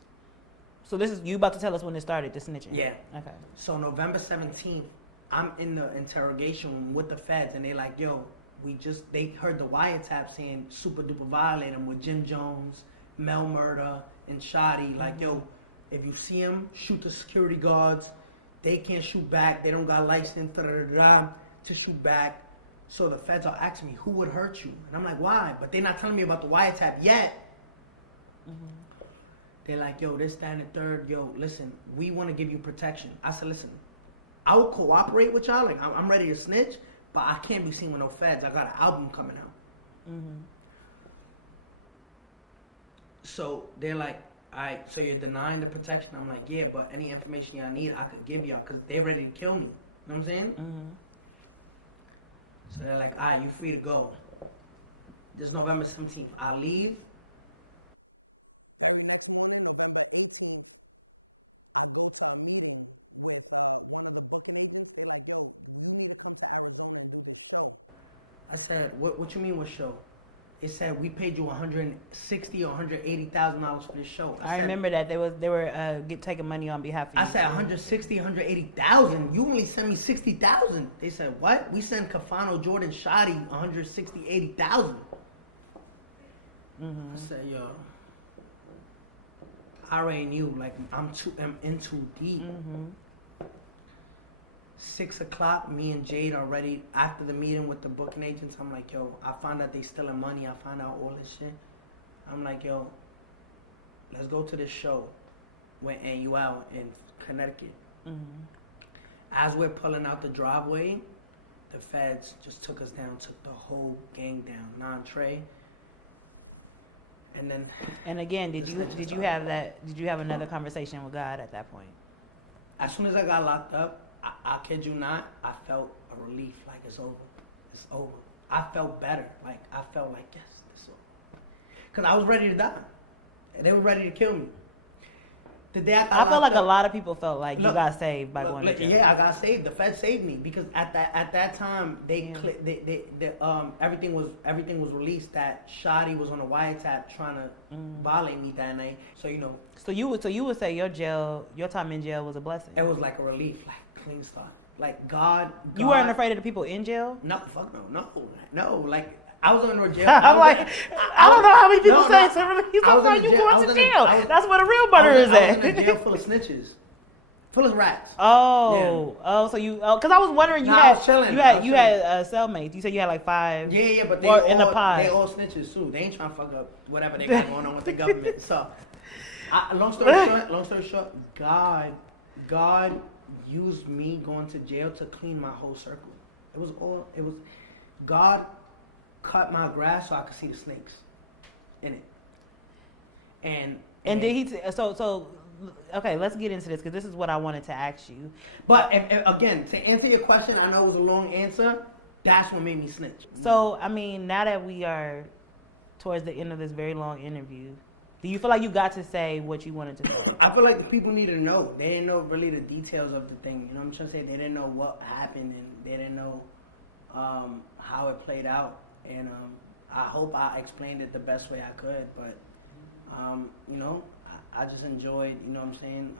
So this is, you about to tell us when it started, the snitching? Yeah. Okay. So November 17th, I'm in the interrogation room with the feds, and they like, "Yo, they heard the wiretap saying super duper violate him with Jim Jones, Mel Murder and Shoddy. Like, yo, if you see them, shoot the security guards. They can't shoot back. They don't got license to shoot back. So the feds are asking me, who would hurt you? And I'm like, why? But they're not telling me about the wiretap yet. They're like, yo, this, that, and the third. Yo, listen, we want to give you protection. I said, listen, I will cooperate with y'all. Like, I'm ready to snitch, but I can't be seen with no feds. I got an album coming out. So they're like, all right, so you're denying the protection? I'm like, yeah, but any information y'all need, I could give y'all, because they're ready to kill me. You know what I'm saying? So they're like, all right, you're free to go. This November 17th. I leave. I said, what you mean what show? It said we paid you $160,000 or $180,000 for this show. I remember that they were taking money on behalf of you. I said $160,000, $180,000. You only sent me $60,000. They said what? We sent Cafano, Jordan, Shoddy $160,000, $80,000. I said, yo, I already knew. Like, I'm in too deep. 6 o'clock, me and Jade are ready. After the meeting with the booking agents, I'm like, yo, I found out they stealing money. I found out all this shit. I'm like, yo, let's go to this show and you out in Connecticut. As we're pulling out the driveway, the feds just took us down, took the whole gang down, non-Trey. And then. And again, did you have another conversation with God at that point? As soon as I got locked up, I kid you not, I felt a relief, like it's over. It's over. I felt better. Like, I felt like, yes, it's over. Because I was ready to die. And they were ready to kill me. The day I felt like a lot of people felt like you got saved by going to jail. Yeah, I got saved. The Fed saved me because at that time everything was released that Shoddy was on a wiretap trying to violate me that night. So So you would say your time in jail was a blessing. It was like a relief, like clean start. Like God. You weren't afraid of the people in jail? No, fuck no. Like I was under jail. I'm like, I don't know how many people say it's a relief. Sometimes you going to jail. That's where the real murder is at. I was in a jail full of snitches, full of rats. So you, because I was wondering, you had cellmates. You said you had like 5. Yeah, but in the pod. They all snitches too. They ain't trying to fuck up whatever they got going on with the government. So, long story short, God used me going to jail to clean my whole circle. It was God cut my grass so I could see the snakes in it. And did he? So okay, let's get into this because this is what I wanted to ask you. But again, to answer your question, I know it was a long answer. That's what made me snitch. So I mean, now that we are towards the end of this very long interview, do you feel like you got to say what you wanted to say? I feel like the people need to know. They didn't know really the details of the thing. You know what I'm trying to say? They didn't know what happened and they didn't know how it played out. And I hope I explained it the best way I could. But, I just enjoyed, you know what I'm saying,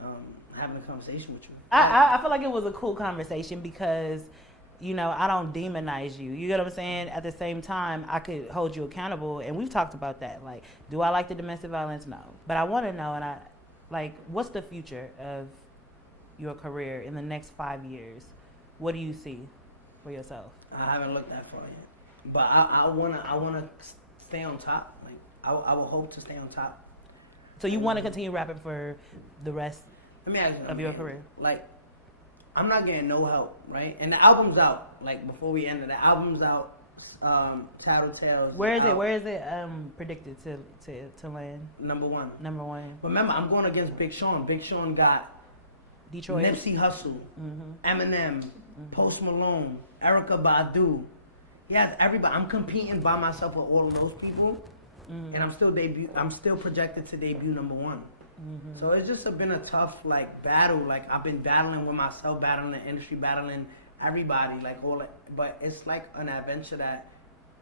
having a conversation with you. I feel like it was a cool conversation because, I don't demonize you. You get what I'm saying? At the same time, I could hold you accountable. And we've talked about that. Like, do I like the domestic violence? No. But I want to know, what's the future of your career in the next 5 years? What do you see for yourself? I haven't looked that far yet. But I wanna stay on top. Like I will hope to stay on top. So you want to continue rapping for the rest of your career? Like, I'm not getting no help, right? And the album's out. Like before we ended, the album's out. Tattletales. Where is it predicted to land? Number one. Remember, I'm going against Big Sean. Big Sean got Detroit, Nipsey Hussle, Eminem, Post Malone, Erykah Badu. Yeah, everybody. I'm competing by myself with all of those people, and I'm still projected to debut number 1. So it's just been a tough battle. Like I've been battling with myself, battling the industry, battling everybody, but it's like an adventure that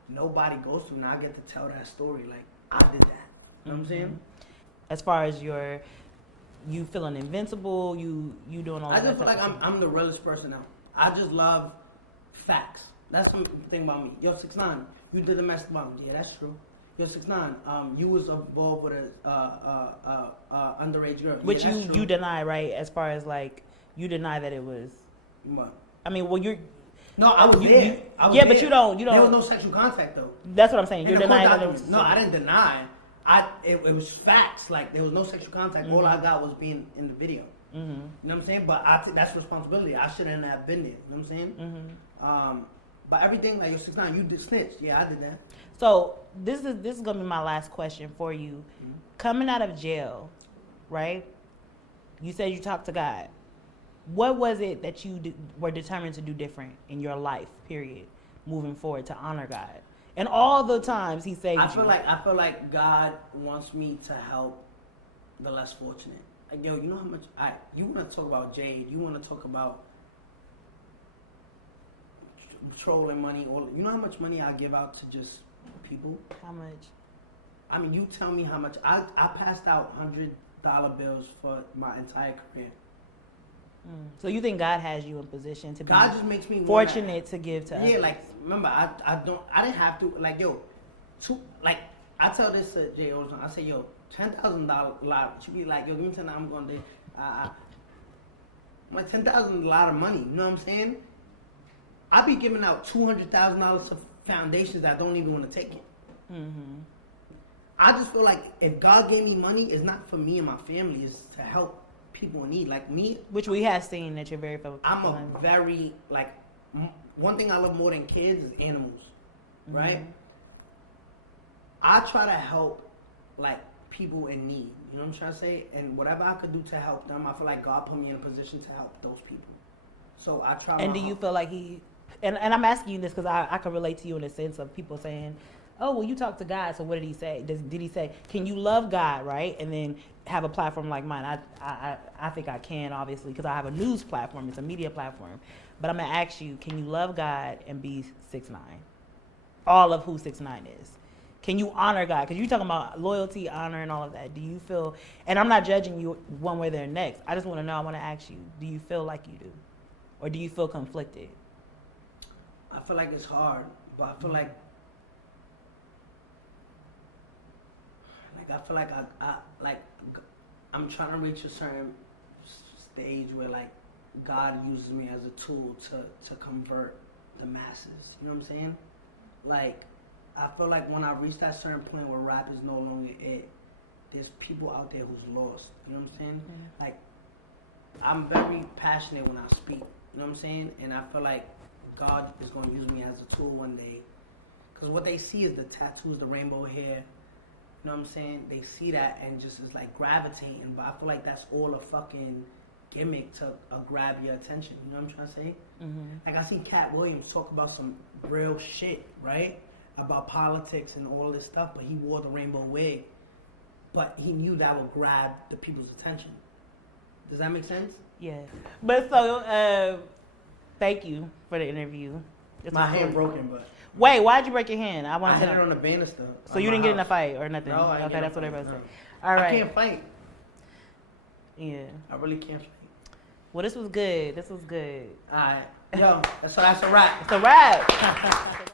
nobody goes through. Now I get to tell that story. Like I did that. You know what I'm saying? As far as you feeling invincible, you doing all that. I just feel like I'm the realest person now. I just love facts. That's the thing about me. Yo, 6ix9ine, you did domestic violence. Yeah, that's true. Yo, 6ix9ine, you was involved with a underage girl. Which yeah, you deny, right? As far as like, you deny that it was. What? I mean, well, you're. No, I was there. I was yeah, there. but you don't. There was no sexual contact though. That's what I'm saying. In You're the court denying that it documents. was. No, I didn't deny. It was facts. Like there was no sexual contact. All I got was being in the video. You know what I'm saying? But that's responsibility. I shouldn't have been there. You know what I'm saying? But everything like your 6ix9ine, you did snitch. Yeah, I did that. So this is gonna be my last question for you. Coming out of jail, right? You said you talked to God. What was it that you were determined to do different in your life, period, moving forward to honor God? And all the times He saved you. I feel like God wants me to help the less fortunate. Like, yo, you know how much you want to talk about Jade, you want to talk about trolling money, you know how much money I give out to just people? How much? I mean, you tell me how much. I passed out $100 bills for my entire career. So you think God has you in position to be God just makes me fortunate to give to others? Yeah, like remember I didn't have to, like, yo, I tell this to Jay all the time. I say, yo, $10,000 should be like, yo, give me $10, I'm going to I'm like, $10,000 a lot of money, you know what I'm saying? I be giving out $200,000 to foundations that don't even want to take it. I just feel like if God gave me money, it's not for me and my family, it's to help people in need. Like me, which we have seen that you're very focused I'm a on. very, like, one thing I love more than kids is animals, right? I try to help, like, people in need, you know what I'm trying to say? And whatever I could do to help them, I feel like God put me in a position to help those people. So I try. And do you feel like He, and I'm asking you this because I can relate to you in the sense of people saying, oh, well, you talk to God, so what did He say? Did He say, can you love God, right? And then have a platform like mine. I think I can, obviously, because I have a news platform. It's a media platform. But I'm going to ask you, can you love God and be 6ix9ine? All of who 6ix9ine is. Can you honor God? Because you're talking about loyalty, honor, and all of that. Do you feel, and I'm not judging you one way or the next. I just want to know, I want to ask you, do you feel like you do? Or do you feel conflicted? I feel like it's hard, but I feel like I feel like I'm trying to reach a certain stage where, like, God uses me as a tool to convert the masses. You know what I'm saying? Like, I feel like when I reach that certain point where rap is no longer it, there's people out there who's lost. You know what I'm saying? Like, I'm very passionate when I speak. You know what I'm saying? And I feel like God is going to use me as a tool one day. Because what they see is the tattoos, the rainbow hair. You know what I'm saying? They see that and just is like gravitating. But I feel like that's all a fucking gimmick to grab your attention. You know what I'm trying to say? Like, I seen Cat Williams talk about some real shit, right? About politics and all this stuff, but he wore the rainbow wig. But he knew that would grab the people's attention. Does that make sense? Yeah. But so, thank you for the interview. My hand broken, but... Wait, why'd you break your hand? I hit it on the banister. So you didn't get in a fight or nothing? No, I didn't. Okay, that's what everybody said. All right. I can't fight. Yeah. I really can't fight. Well, this was good. This was good. All right. Yo, so that's a wrap. It's a wrap.